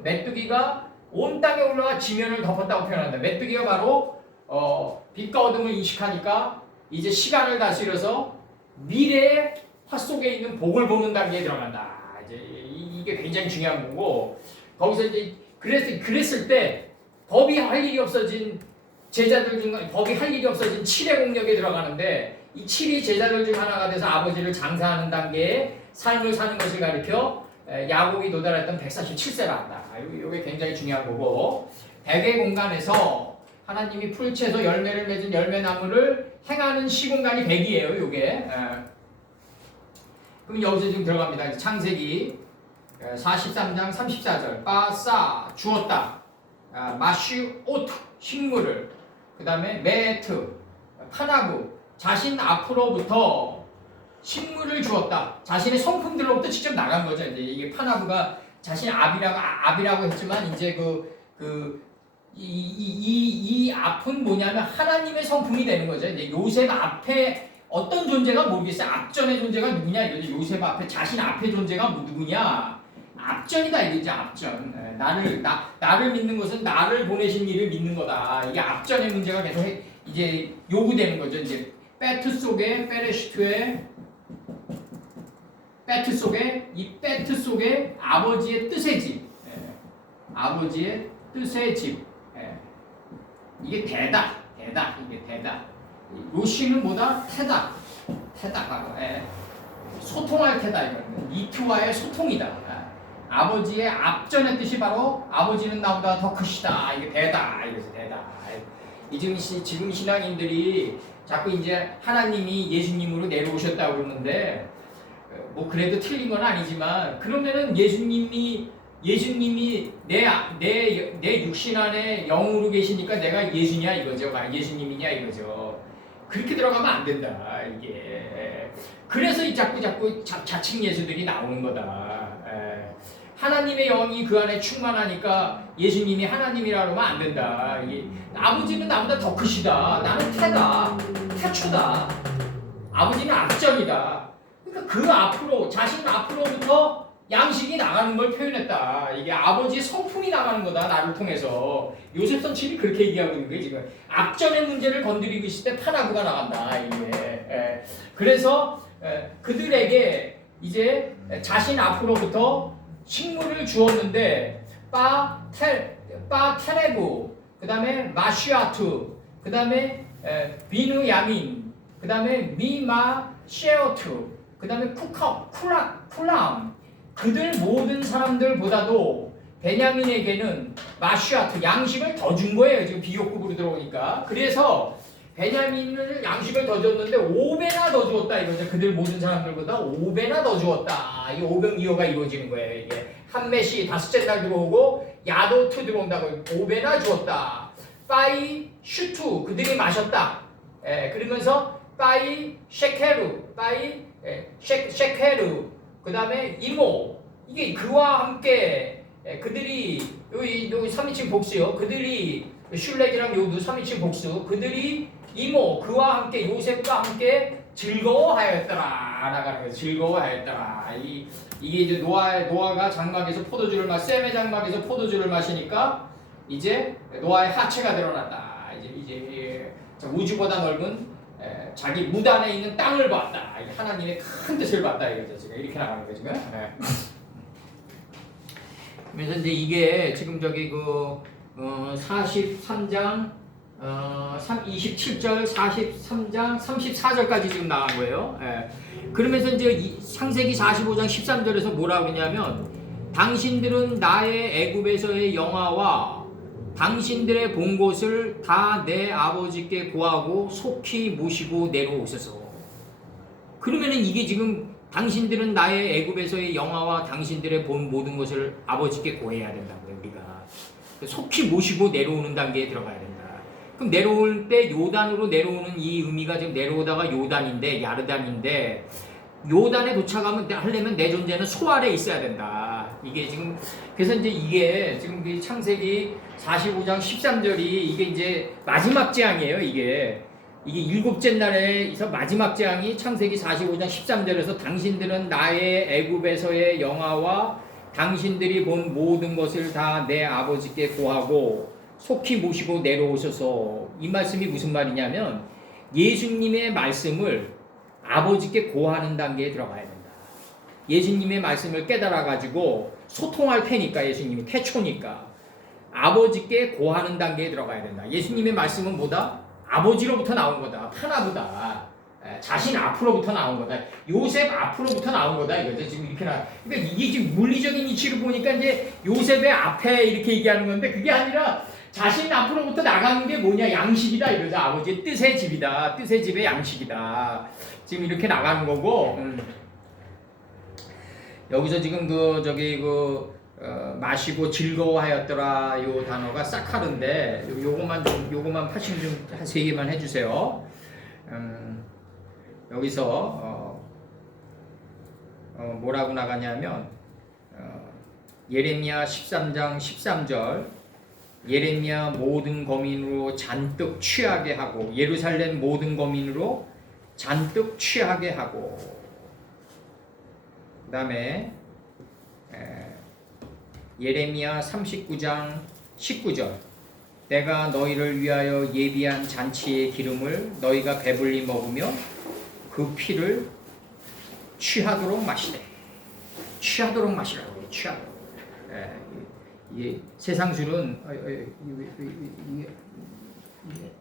메뚜기가 온 땅에 올라가 지면을 덮었다고 표현한다. 메뚜기가 바로 빛과 어둠을 인식하니까 이제 시간을 다스려서 미래의 화 속에 있는 복을 보는 단계에 들어간다. 이제 이게 굉장히 중요한 거고 거기서 이제 그랬을 때 법이 할 일이 없어진 제자들 중 법이 할 일이 없어진 7의 공력에 들어가는데 이 7이 제자들 중 하나가 돼서 아버지를 장사하는 단계에 삶을 사는 것을 가리켜 야곱이 도달했던 147세라 한다. 이게 굉장히 중요한 거고 백의 공간에서 하나님이 풀채소 열매를 맺은 열매나무를 행하는 시공간이 100이에요. 요게. 그럼 여기서 지금 들어갑니다. 창세기 43장 34절 빠싸 주었다. 마슈 오트 식물을 그 다음에 메트 파나부 자신 앞으로부터 식물을 주었다. 자신의 성품들로부터 직접 나간 거죠. 이제 이게 파나부가 자신의 압이라고 했지만 이제 이 앞은 뭐냐면 하나님의 성품이 되는 거죠. 이제 요셉 앞에 어떤 존재가 모르겠어요. 앞전의 존재가 누구냐 이거죠. 요셉 앞에 자신 앞의 존재가 누구냐. 앞전이다 이거죠. 앞전. 나를 믿는 것은 나를 보내신 이를 믿는 거다. 이게 앞전의 문제가 계속 이제 요구되는 거죠. 이제 배트 속에 페레시트의 배트 속에 아버지의 뜻의 집, 아버지의 뜻의 집. 이게 대다. 이게 대다. 요시는 뭐다? 태다 바로. 소통할 테다 이거는 이트와의 소통이다. 아버지의 앞전의 뜻이 바로 아버지는 나보다 더 크시다. 이게 대다. 이래서 대다. 지금 신앙인들이 자꾸 이제 하나님이 예수님으로 내려오셨다고 그러는데 뭐 그래도 틀린 건 아니지만 그러면은 예수님이 내 육신 안에 영으로 계시니까 내가 예수냐 이거죠. 예수님이냐 이거죠. 그렇게 들어가면 안 된다. 이게 그래서 이 자꾸 자칭 예수들이 나오는 거다. 하나님의 영이 그 안에 충만하니까 예수님이 하나님이라 그러면 안 된다. 이게 아버지는 나보다 더 크시다. 나는 태초다. 아버지는 앞전이다. 그러니까 그 앞으로 자신 앞으로부터 양식이 나가는 걸 표현했다. 이게 아버지의 성품이 나가는 거다. 나를 통해서. 요셉 선친이 그렇게 얘기하고 있는 거예요. 지금 앞전의 문제를 건드리고 있을 때 파나구가 나간다. 이게. 그래서 그들에게 이제 자신 앞으로부터 식물을 주었는데 테레부 그 다음에 마시아투 그 다음에 비누 야민 그 다음에 미마 셰어투 그 다음에 쿨람 그들 모든 사람들보다도 베냐민에게는 마슈아트 양식을 더 준 거예요. 지금 비교급으로 들어오니까. 그래서 베냐민을 양식을 더 줬는데 5배나 더 주었다 이거죠. 그들 모든 사람들보다 5배나 더 주었다. 이 오병이어가 이루어지는 거예요. 이게 한 메시 다섯째 날 들어오고 야도트 들어온다고 5배나 주었다. 빠이 슈투 그들이 마셨다. 그러면서 빠이 셰케루 빠이 셰케루 그 다음에 이모 이게 그와 함께 그들이 여기 3인칭 복수요. 그들이 슐렉이랑 요도 3인칭 복수. 그들이 이모 그와 함께 요셉과 함께 즐거워하였더라 나가는 거예요. 즐거워하였더라. 이게 이제 노아가 장막에서 셈의 장막에서 포도주를 마시니까 이제 노아의 하체가 드러난다. 이제 우주보다 넓은 자기 무단에 있는 땅을 봤다. 하나님의 큰 뜻을 봤다 이거죠. 지금 이렇게 나가는 거죠. 지금. 그래서 이제 이게 지금 저기 43장 27절 43장 34절까지 지금 나간 거예요. 그러면서 이제 창세기 45장 13절에서 뭐라고 그러냐면 당신들은 나의 애굽에서의 영화와 당신들의 본 곳을 다 내 아버지께 구하고 속히 모시고 내려오소서. 그러면은 이게 지금 당신들은 나의 애굽에서의 영화와 당신들의 본 모든 것을 아버지께 구해야 된다고요. 우리가 속히 모시고 내려오는 단계에 들어가야 된다. 그럼 내려올 때 요단으로 내려오는 이 의미가 지금 내려오다가 요단인데 야르단인데 요단에 하려면 내 존재는 소 아래 있어야 된다. 이게 지금 그래서 이제 이게 지금 이 창세기 45장 13절이 이게 이제 마지막 재앙이에요. 이게 일곱째 날에서 마지막 재앙이 창세기 45장 13절에서 당신들은 나의 애굽에서의 영화와 당신들이 본 모든 것을 다 내 아버지께 구하고 속히 모시고 내려오셔서 이 말씀이 무슨 말이냐면 예수님의 말씀을 아버지께 고하는 단계에 들어가야 된다. 예수님의 말씀을 깨달아가지고 소통할 테니까 예수님이 태초니까 아버지께 고하는 단계에 들어가야 된다. 예수님의 말씀은 뭐다? 아버지로부터 나온 거다. 파나보다. 자신 앞으로부터 나온 거다. 요셉 앞으로부터 나온 거다. 이거죠. 지금 이렇게 그러니까 이게 지금 물리적인 이치로 보니까 이제 요셉의 앞에 이렇게 얘기하는 건데 그게 아니라 자신 앞으로부터 나가는 게 뭐냐? 양식이다. 이거죠. 아버지의 뜻의 집이다. 뜻의 집의 양식이다. 지금 이렇게 나가는 거고. 여기서 지금 마시고 즐거워하였더라 요 단어가 사카르인데 요거만 파싱 좀 한 3개만 해주세요. 여기서 뭐라고 나가냐면 예레미야 13장 13절 예레미야 모든 거민으로 잔뜩 취하게 하고 예루살렘 모든 거민으로 잔뜩 취하게 하고 그 다음에 예레미야 39장 19절 내가 너희를 위하여 예비한 잔치의 기름을 너희가 배불리 먹으며 그 피를 취하도록 마시되 취하도록 마시라고 취하도록 이게 세상 술은 이게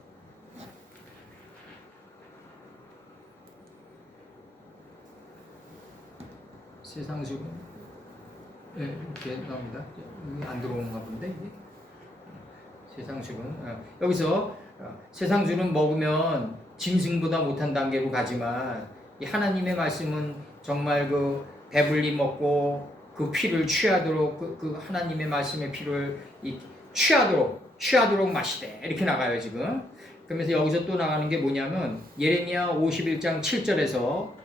세상 술은 이렇게 나옵니다. 안 들어오는가 본데 이게 세상 술은 여기서 세상 술은 먹으면 짐승보다 못한 단계로 가지만 이 하나님의 말씀은 정말 그 배불리 먹고 그 피를 취하도록 그 하나님의 말씀의 피를 취하도록 마시되 이렇게 나가요 지금. 그러면서 여기서 또 나가는 게 뭐냐면 예레미야 51장 7절에서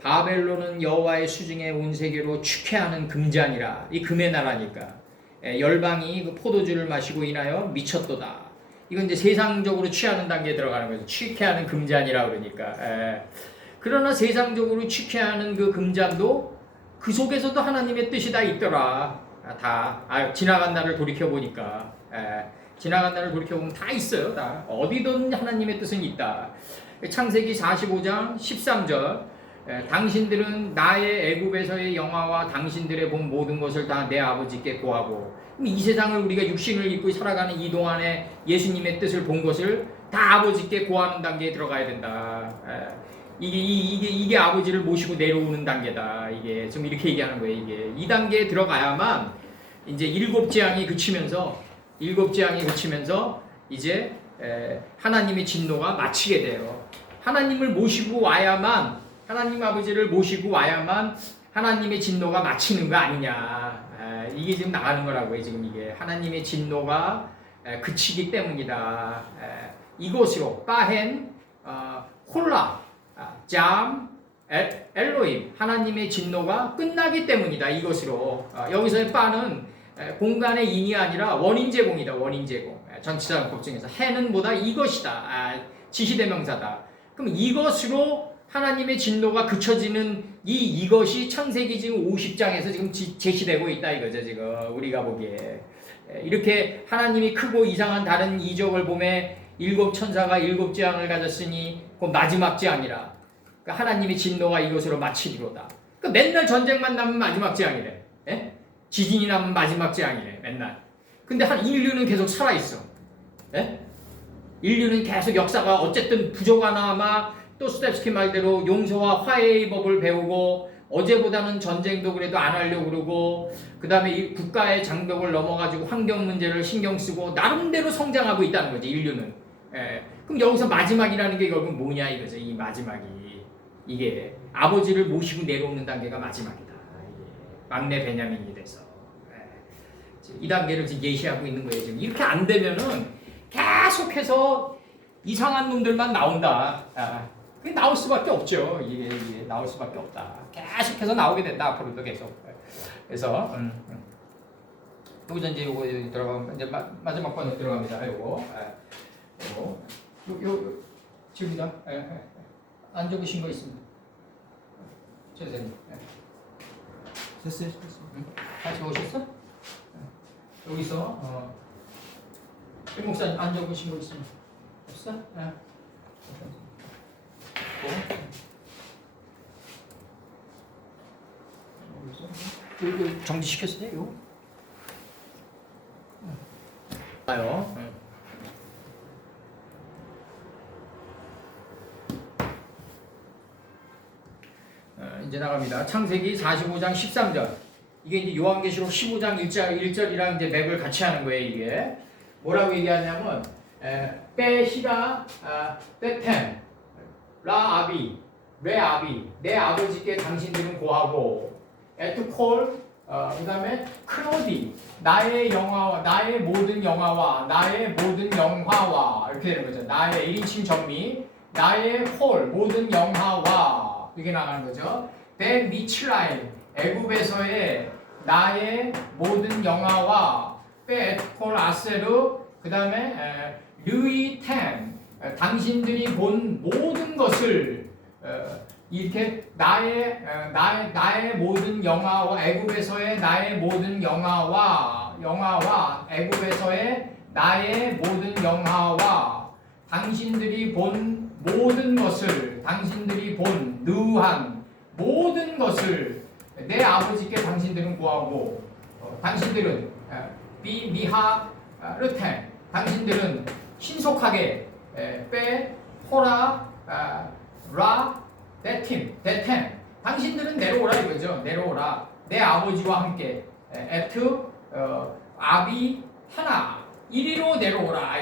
바벨론은 여호와의 수중에 온 세계로 축회하는 금잔이라. 이 금의 나라니까 열방이 그 포도주를 마시고 인하여 미쳤도다. 이건 이제 세상적으로 취하는 단계에 들어가는 거죠. 취쾌하는 금잔이라 그러니까. 그러나 세상적으로 취쾌하는 그 금잔도 그 속에서도 하나님의 뜻이 다 있더라. 지나간 날을 돌이켜 보니까 지나간 날을 돌이켜 보면 다 있어요. 다 어디든 하나님의 뜻은 있다. 창세기 45장 13절 당신들은 나의 애굽에서의 영화와 당신들의 본 모든 것을 다 내 아버지께 구하고. 이 세상을 우리가 육신을 입고 살아가는 이 동안에 예수님의 뜻을 본 것을 다 아버지께 구하는 단계에 들어가야 된다. 이게 아버지를 모시고 내려오는 단계다. 이게 좀 이렇게 얘기하는 거예요. 이게 이 단계에 들어가야만 이제 일곱 재앙이 그치면서 이제 하나님의 진노가 마치게 돼요. 하나님을 모시고 와야만 하나님 아버지를 모시고 와야만 하나님의 진노가 마치는 거 아니냐. 이게 지금 나가는 거라고요. 지금 이게 하나님의 진노가 그치기 때문이다. 이것으로 빠헨 홀라 잠 엘로임 하나님의 진노가 끝나기 때문이다. 이것으로 여기서의 빠는 공간의 인이 아니라 원인 제공이다. 원인 제공. 전치사 법정에서 해는 뭐다? 이것이다. 지시대명사다. 그럼 이것으로 하나님의 진노가 그쳐지는 이것이 창세기 지금 50장에서 지금 제시되고 있다 이거죠. 지금 우리가 보기에 이렇게 하나님이 크고 이상한 다른 이적을 보매 일곱 천사가 일곱 재앙을 가졌으니 그 마지막 재앙이라. 그러니까 하나님의 진노가 이것으로 마치리로다. 그러니까 맨날 전쟁만 나면 마지막 재앙이래. 예? 지진이 나면 마지막 재앙이래. 맨날. 근데 인류는 계속 살아 있어. 예? 인류는 계속 역사가 어쨌든 부족하나마 또 스텝스키 말대로 용서와 화해의 법을 배우고 어제보다는 전쟁도 그래도 안 하려고 그러고 그 다음에 국가의 장벽을 넘어가지고 환경 문제를 신경 쓰고 나름대로 성장하고 있다는 거지 인류는. 그럼 여기서 마지막이라는 게 결국 뭐냐 이거죠. 이 마지막이 이게 아버지를 모시고 내려오는 단계가 마지막이다. 막내 베냐민이 돼서 이 단계를 지금 예시하고 있는 거예요. 지금 이렇게 안 되면은 계속해서 이상한 놈들만 나온다. 그게 나올 수밖에 없죠. 이게 나올 수밖에 없다. 계속해서 나오게 된다. 앞으로도 계속. 그래서 여기서 이제 요거 들어가면 이제 마지막 번에 들어갑니다. 요거 지금이다. 안 적으신 거 있습니다. 최 선생님. 됐어요. 다 적으셨어? 여기서 임 목사님 안 적으신 거 있습니다. 없어? 이거 정지시켰어요? 이거? 봐요. 이제 나갑니다. 창세기 45장 13절. 이게 이제 요한계시록 15장 1절이랑 이제 맵을 같이 하는 거예요. 이게 뭐라고 얘기하냐면 빼시라 빼템 라아비 레아비 내 아버지께 당신들은 고하고 에투콜 그다음에 크로디 나의 영화와 나의 모든 영화와 나의 모든 영화와 이렇게 되는 거죠. 나의 1인칭 전미 나의 콜 모든 영화와 이게 나가는 거죠. 베 미츠라임 애굽에서의 나의 모든 영화와 베 에투콜 아세르 그 다음에 르이템 당신들이 본 모든 것을 이렇게 나의 모든 영화와 애굽에서의 나의 모든 영화와 애굽에서의 나의 모든 영화와 당신들이 본 모든 것을 당신들이 본 느한 모든 것을 내 아버지께 당신들은 구하고 당신들은 비미하 르템 당신들은 신속하게 빼 호라 라 데템 당신들은 내려오라 이거죠. 내려오라 내 아버지와 함께 에트 아비 하나 이리로 내려오라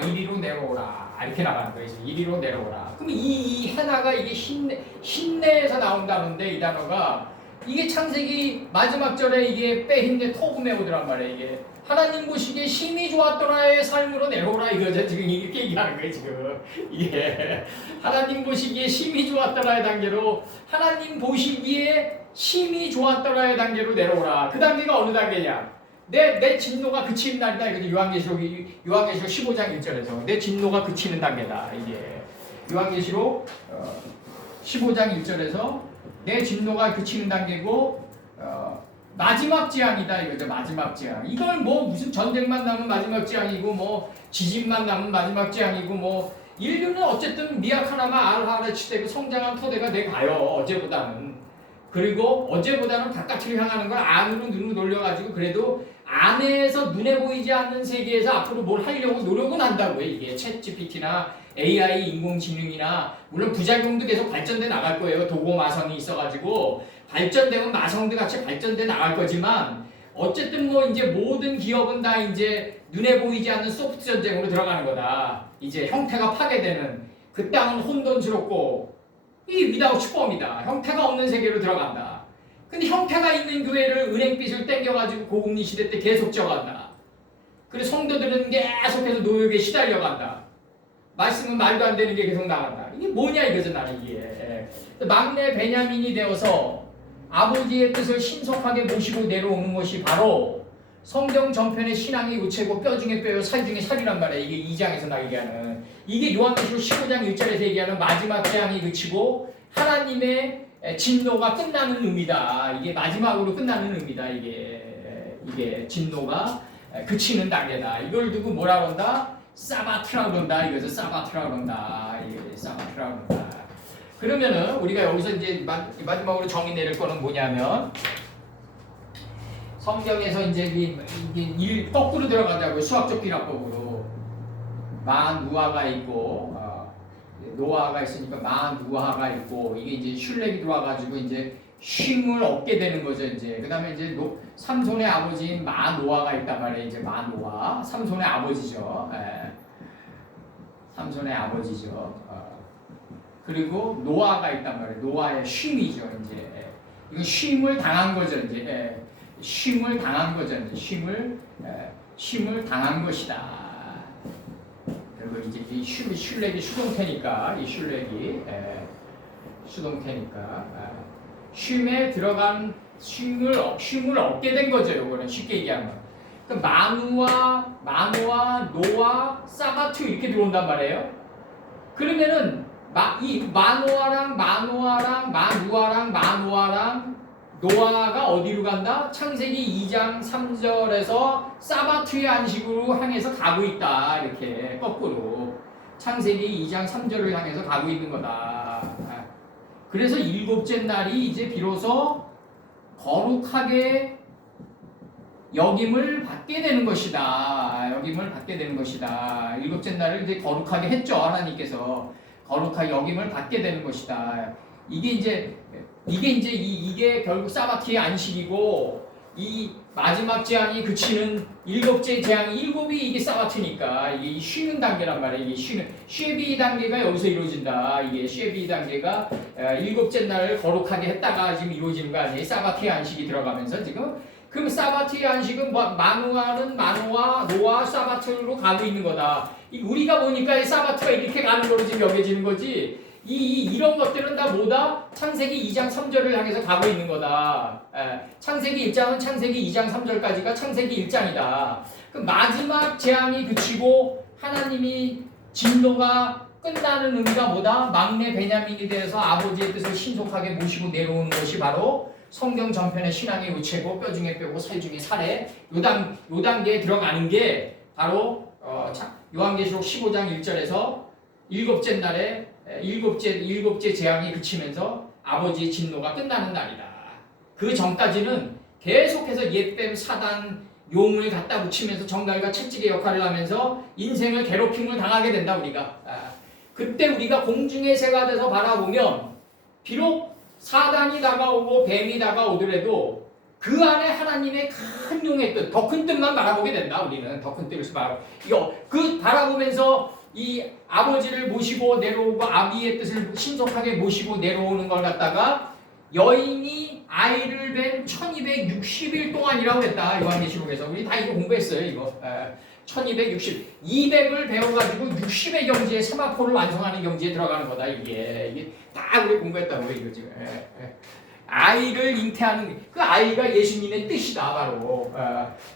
이렇게 나가는 거예요. 이리로 내려오라. 그럼 이 하나가 이게 신내에서 나온다는데 이 단어가 이게 창세기 마지막 절에 이게 빼힌데 토브메오드란 말이에요. 이게 하나님 보시기에 심히 좋았더라의 삶으로 내려오라 이거죠. 지금 이렇게 얘기하는 거예요. 지금 이게 하나님 보시기에 심히 좋았더라의 단계로 하나님 보시기에 심히 좋았더라의 단계로 내려오라. 그 단계가 어느 단계냐? 내 진노가 그치는 날이다. 이거죠. 요한계시록 15장 1절에서 내 진노가 그치는 단계다. 이게 요한계시록 15장 1절에서 내 진노가 그치는 단계고 마지막 재앙이다 이거죠. 마지막 재앙. 이걸 뭐 무슨 전쟁만 나면 마지막 재앙이고 뭐 지진만 나면 마지막 재앙이고 뭐 인류는 어쨌든 미약하나마 알하르치되고 성장한 토대가 돼 가요. 어제보다는. 그리고 어제보다는 바깥으로 향하는 걸 안으로 눈으로 돌려가지고 그래도 안에서 눈에 보이지 않는 세계에서 앞으로 뭘 하려고 노력은 한다고요. 이게 챗 GPT나 AI 인공지능이나 물론 부작용도 계속 발전돼 나갈 거예요. 도고 마성이 있어가지고 발전되면 마성도 같이 발전돼 나갈 거지만 어쨌든 뭐 이제 모든 기업은 다 이제 눈에 보이지 않는 소프트 전쟁으로 들어가는 거다. 이제 형태가 파괴되는 그 땅은 혼돈스럽고 이 위다우 슈퍼입니다. 형태가 없는 세계로 들어간다. 근데 형태가 있는 교회를 은행빚을 땡겨가지고 고금리 시대 때 계속 져간다. 그리고 성도들은 계속해서 노역에 시달려간다. 말씀은 말도 안 되는 게 계속 나간다. 이게 뭐냐 이거죠 나는 이게. 막내 베냐민이 되어서 아버지의 뜻을 신속하게 모시고 내려오는 것이 바로 성경 전편의 신앙의 우체고 뼈 중에 뼈요 살 중에 살이란 말이에요. 이게 2장에서 나 얘기하는 이게 요한계시록 15장 1절에서 얘기하는 마지막 재앙이 그치고 하나님의 진노가 끝나는 의미다. 이게 마지막으로 끝나는 의미다. 이게 진노가 그치는 단계다. 이걸 두고 뭐라 그런다? 사바트라 그런다. 이거죠. 사바트라 그런다. 이게 사바트라 그런다. 그러면은 우리가 여기서 이제 마지막으로 정의 내릴 거는 뭐냐면 성경에서 이제 이게 거꾸로 들어가자고요. 수학적 비례법으로 마누아가 있고 노아가 있으니까 마누아가 있고 이게 이제 슐렉이 들어와가지고 이제 쉼을 얻게 되는 거죠. 이제 그다음에 이제 삼손의 아버지인 마노아가 있단 말이에요. 이제 마노아 삼손의 아버지죠. 삼손의 아버지죠. 그리고 노아가 있단 말이에요. 노아의 쉼이죠. 이제 이건 쉼을 당한 거죠. 이제 쉼을 당한 거죠. 이제 쉼을 당한 것이다. 그리고 이제 이 슐렉이 수동태니까 이 슐렉이 수동태니까 쉼에 들어간 쉼을 얻게 된 거죠. 이거는 쉽게 얘기하면 마누아, 노아, 사바트 이렇게 들어온단 말이에요. 그러면은 이 마누아랑 노아가 어디로 간다? 창세기 2장 3절에서 사바트의 안식으로 향해서 가고 있다. 이렇게 거꾸로 창세기 2장 3절을 향해서 가고 있는 거다. 그래서 일곱째 날이 이제 비로소 거룩하게 여김을 받게 되는 것이다. 여김을 받게 되는 것이다. 일곱째 날을 이제 거룩하게 했죠. 하나님께서 거룩하게 여김을 받게 되는 것이다. 이게 결국 사바티의 안식이고 이 마지막 재앙이 그치는 일곱째 재앙 일곱이 이게 사바티니까 이게 쉬는 단계란 말이에요. 이게 쉬는 쉐비 단계가 여기서 이루어진다. 이게 쉐비 단계가 일곱째 날을 거룩하게 했다가 지금 이루어지는 거 아니에요. 사바티의 안식이 들어가면서 지금 그럼 사바티의 안식은 마누아는 마누아, 노아, 사바트로 가고 있는 거다. 우리가 보니까 이 사바트가 이렇게 가는 거로 지금 여겨지는 거지. 이런 것들은 다 뭐다? 창세기 2장 3절을 향해서 가고 있는 거다. 창세기 1장은 창세기 2장 3절까지가 창세기 1장이다. 그럼 마지막 재앙이 그치고 하나님이 진노가 끝나는 의미가 뭐다? 막내 베냐민이 되어서 아버지의 뜻을 신속하게 모시고 내려오는 것이 바로 성경 전편의 신앙의 우체고 뼈 중에 뼈고 살 중에 살에 요 단계에 들어가는 게 바로 요한계시록 15장 1절에서 일곱째 날에 일곱째 재앙이 그치면서 아버지의 진노가 끝나는 날이다. 그 전까지는 계속해서 옛뱀 사단 용을 갖다 붙이면서 정갈과 채찍의 역할을 하면서 인생을 괴롭힘을 당하게 된다 우리가. 그때 우리가 공중의 새가 돼서 바라보면 비록 사단이 다가오고 뱀이 다가오더라도 그 안에 하나님의 큰 용의 뜻, 더 큰 뜻만 바라보게 된다. 우리는 더 큰 뜻을 바라보면서 이 아버지를 모시고 내려오고 아비의 뜻을 신속하게 모시고 내려오는 걸 갖다가 여인이 아이를 뵌 1260일 동안이라고 했다. 요한계시록에서 우리 다 이거 공부했어요. 이거 200을 배워가지고 60의 경지에 세마포를 완성하는 경지에 들어가는 거다. 이게 다 우리 공부했다고 이거 지금. 아이를 잉태하는 그 아이가 예수님의 뜻이다. 바로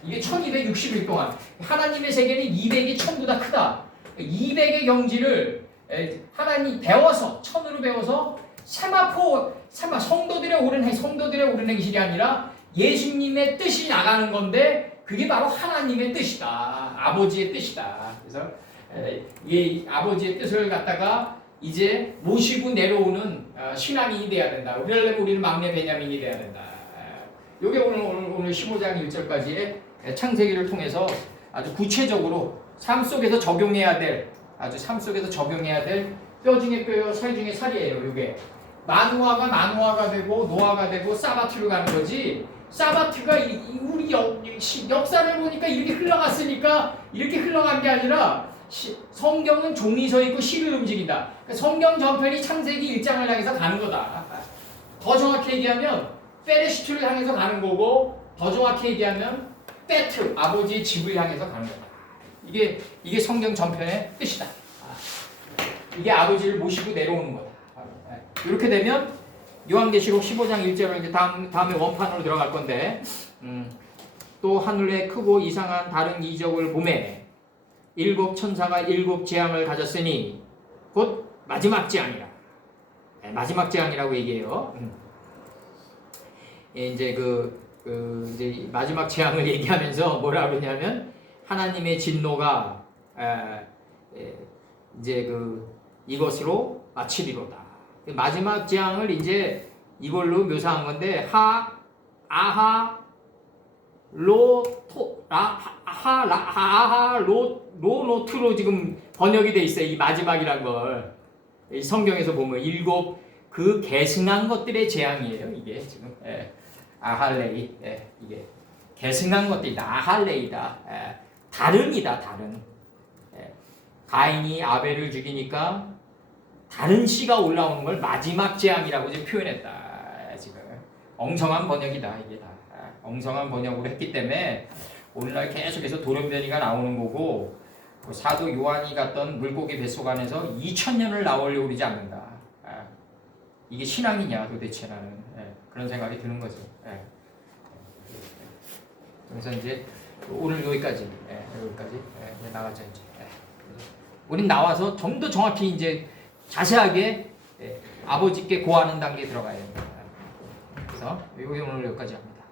이게 1260일 동안 하나님의 세계는 200이 1000보다 크다. 200의 경지를 하나님 배워서 천으로 배워서 성도들의 옳은 행실이 아니라 예수님의 뜻이 나가는 건데 그게 바로 하나님의 뜻이다. 아버지의 뜻이다. 그래서 이 아버지의 뜻을 갖다가 이제 모시고 내려오는 신앙인이 돼야 된다. 그러려면 우리는 막내 베냐민이 돼야 된다. 이게 오늘 15장 1절까지의 창세기를 통해서 아주 구체적으로 삶 속에서 적용해야 될 뼈 중에 뼈요 살 중에 살이에요. 이게 마누아가 되고 노아가 되고 사바트로 가는 거지. 사바트가 우리 역사를 보니까 이렇게 흘러갔으니까 이렇게 흘러간 게 아니라 성경은 종이 서 있고 시를 움직인다. 그러니까 성경 전편이 창세기 1장을 향해서 가는 거다. 더 정확히 얘기하면 페레시트를 향해서 가는 거고 더 정확히 얘기하면 페트 아버지의 집을 향해서 가는 거다. 이게 성경 전편의 뜻이다. 이게 아버지를 모시고 내려오는 거다. 이렇게 되면 요한계시록 15장 1절을 이제 다음에 원판으로 들어갈 건데 또 하늘에 크고 이상한 다른 이적을 보매 일곱 천사가 일곱 재앙을 가졌으니 곧 마지막 재앙이라. 마지막 재앙이라고 얘기해요. 이제 이제 마지막 재앙을 얘기하면서 뭐라 그러냐면 하나님의 진노가 이제 이것으로 마치리로다. 마지막 재앙을 이제 이걸로 묘사한 건데 로노트로 지금 번역이 돼 있어요. 이 마지막이란 걸 이 성경에서 보면 일곱 계승한 것들의 재앙이에요. 이게 지금 아할레이 이게 계승한 것들이다. 아할레이다. 다른이다. 다른. 가인이 아벨을 죽이니까 다른 씨가 올라오는 걸 마지막 재앙이라고 지금 표현했다. 지금 엉성한 번역이다. 이게 다 엉성한 번역으로 했기 때문에 오늘날 계속해서 돌연변이가 나오는 거고 사도 요한이 갔던 물고기 뱃속 안에서 2000년을 나오려고 그러지 않는다. 이게 신앙이냐 도대체 나는 그런 생각이 드는 거죠. 그래서 이제 오늘 여기까지 나가자 이제. 우린 나와서 좀 더 정확히 이제 자세하게 아버지께 고하는 단계에 들어가야 됩니다. 그래서 오늘 여기까지 합니다.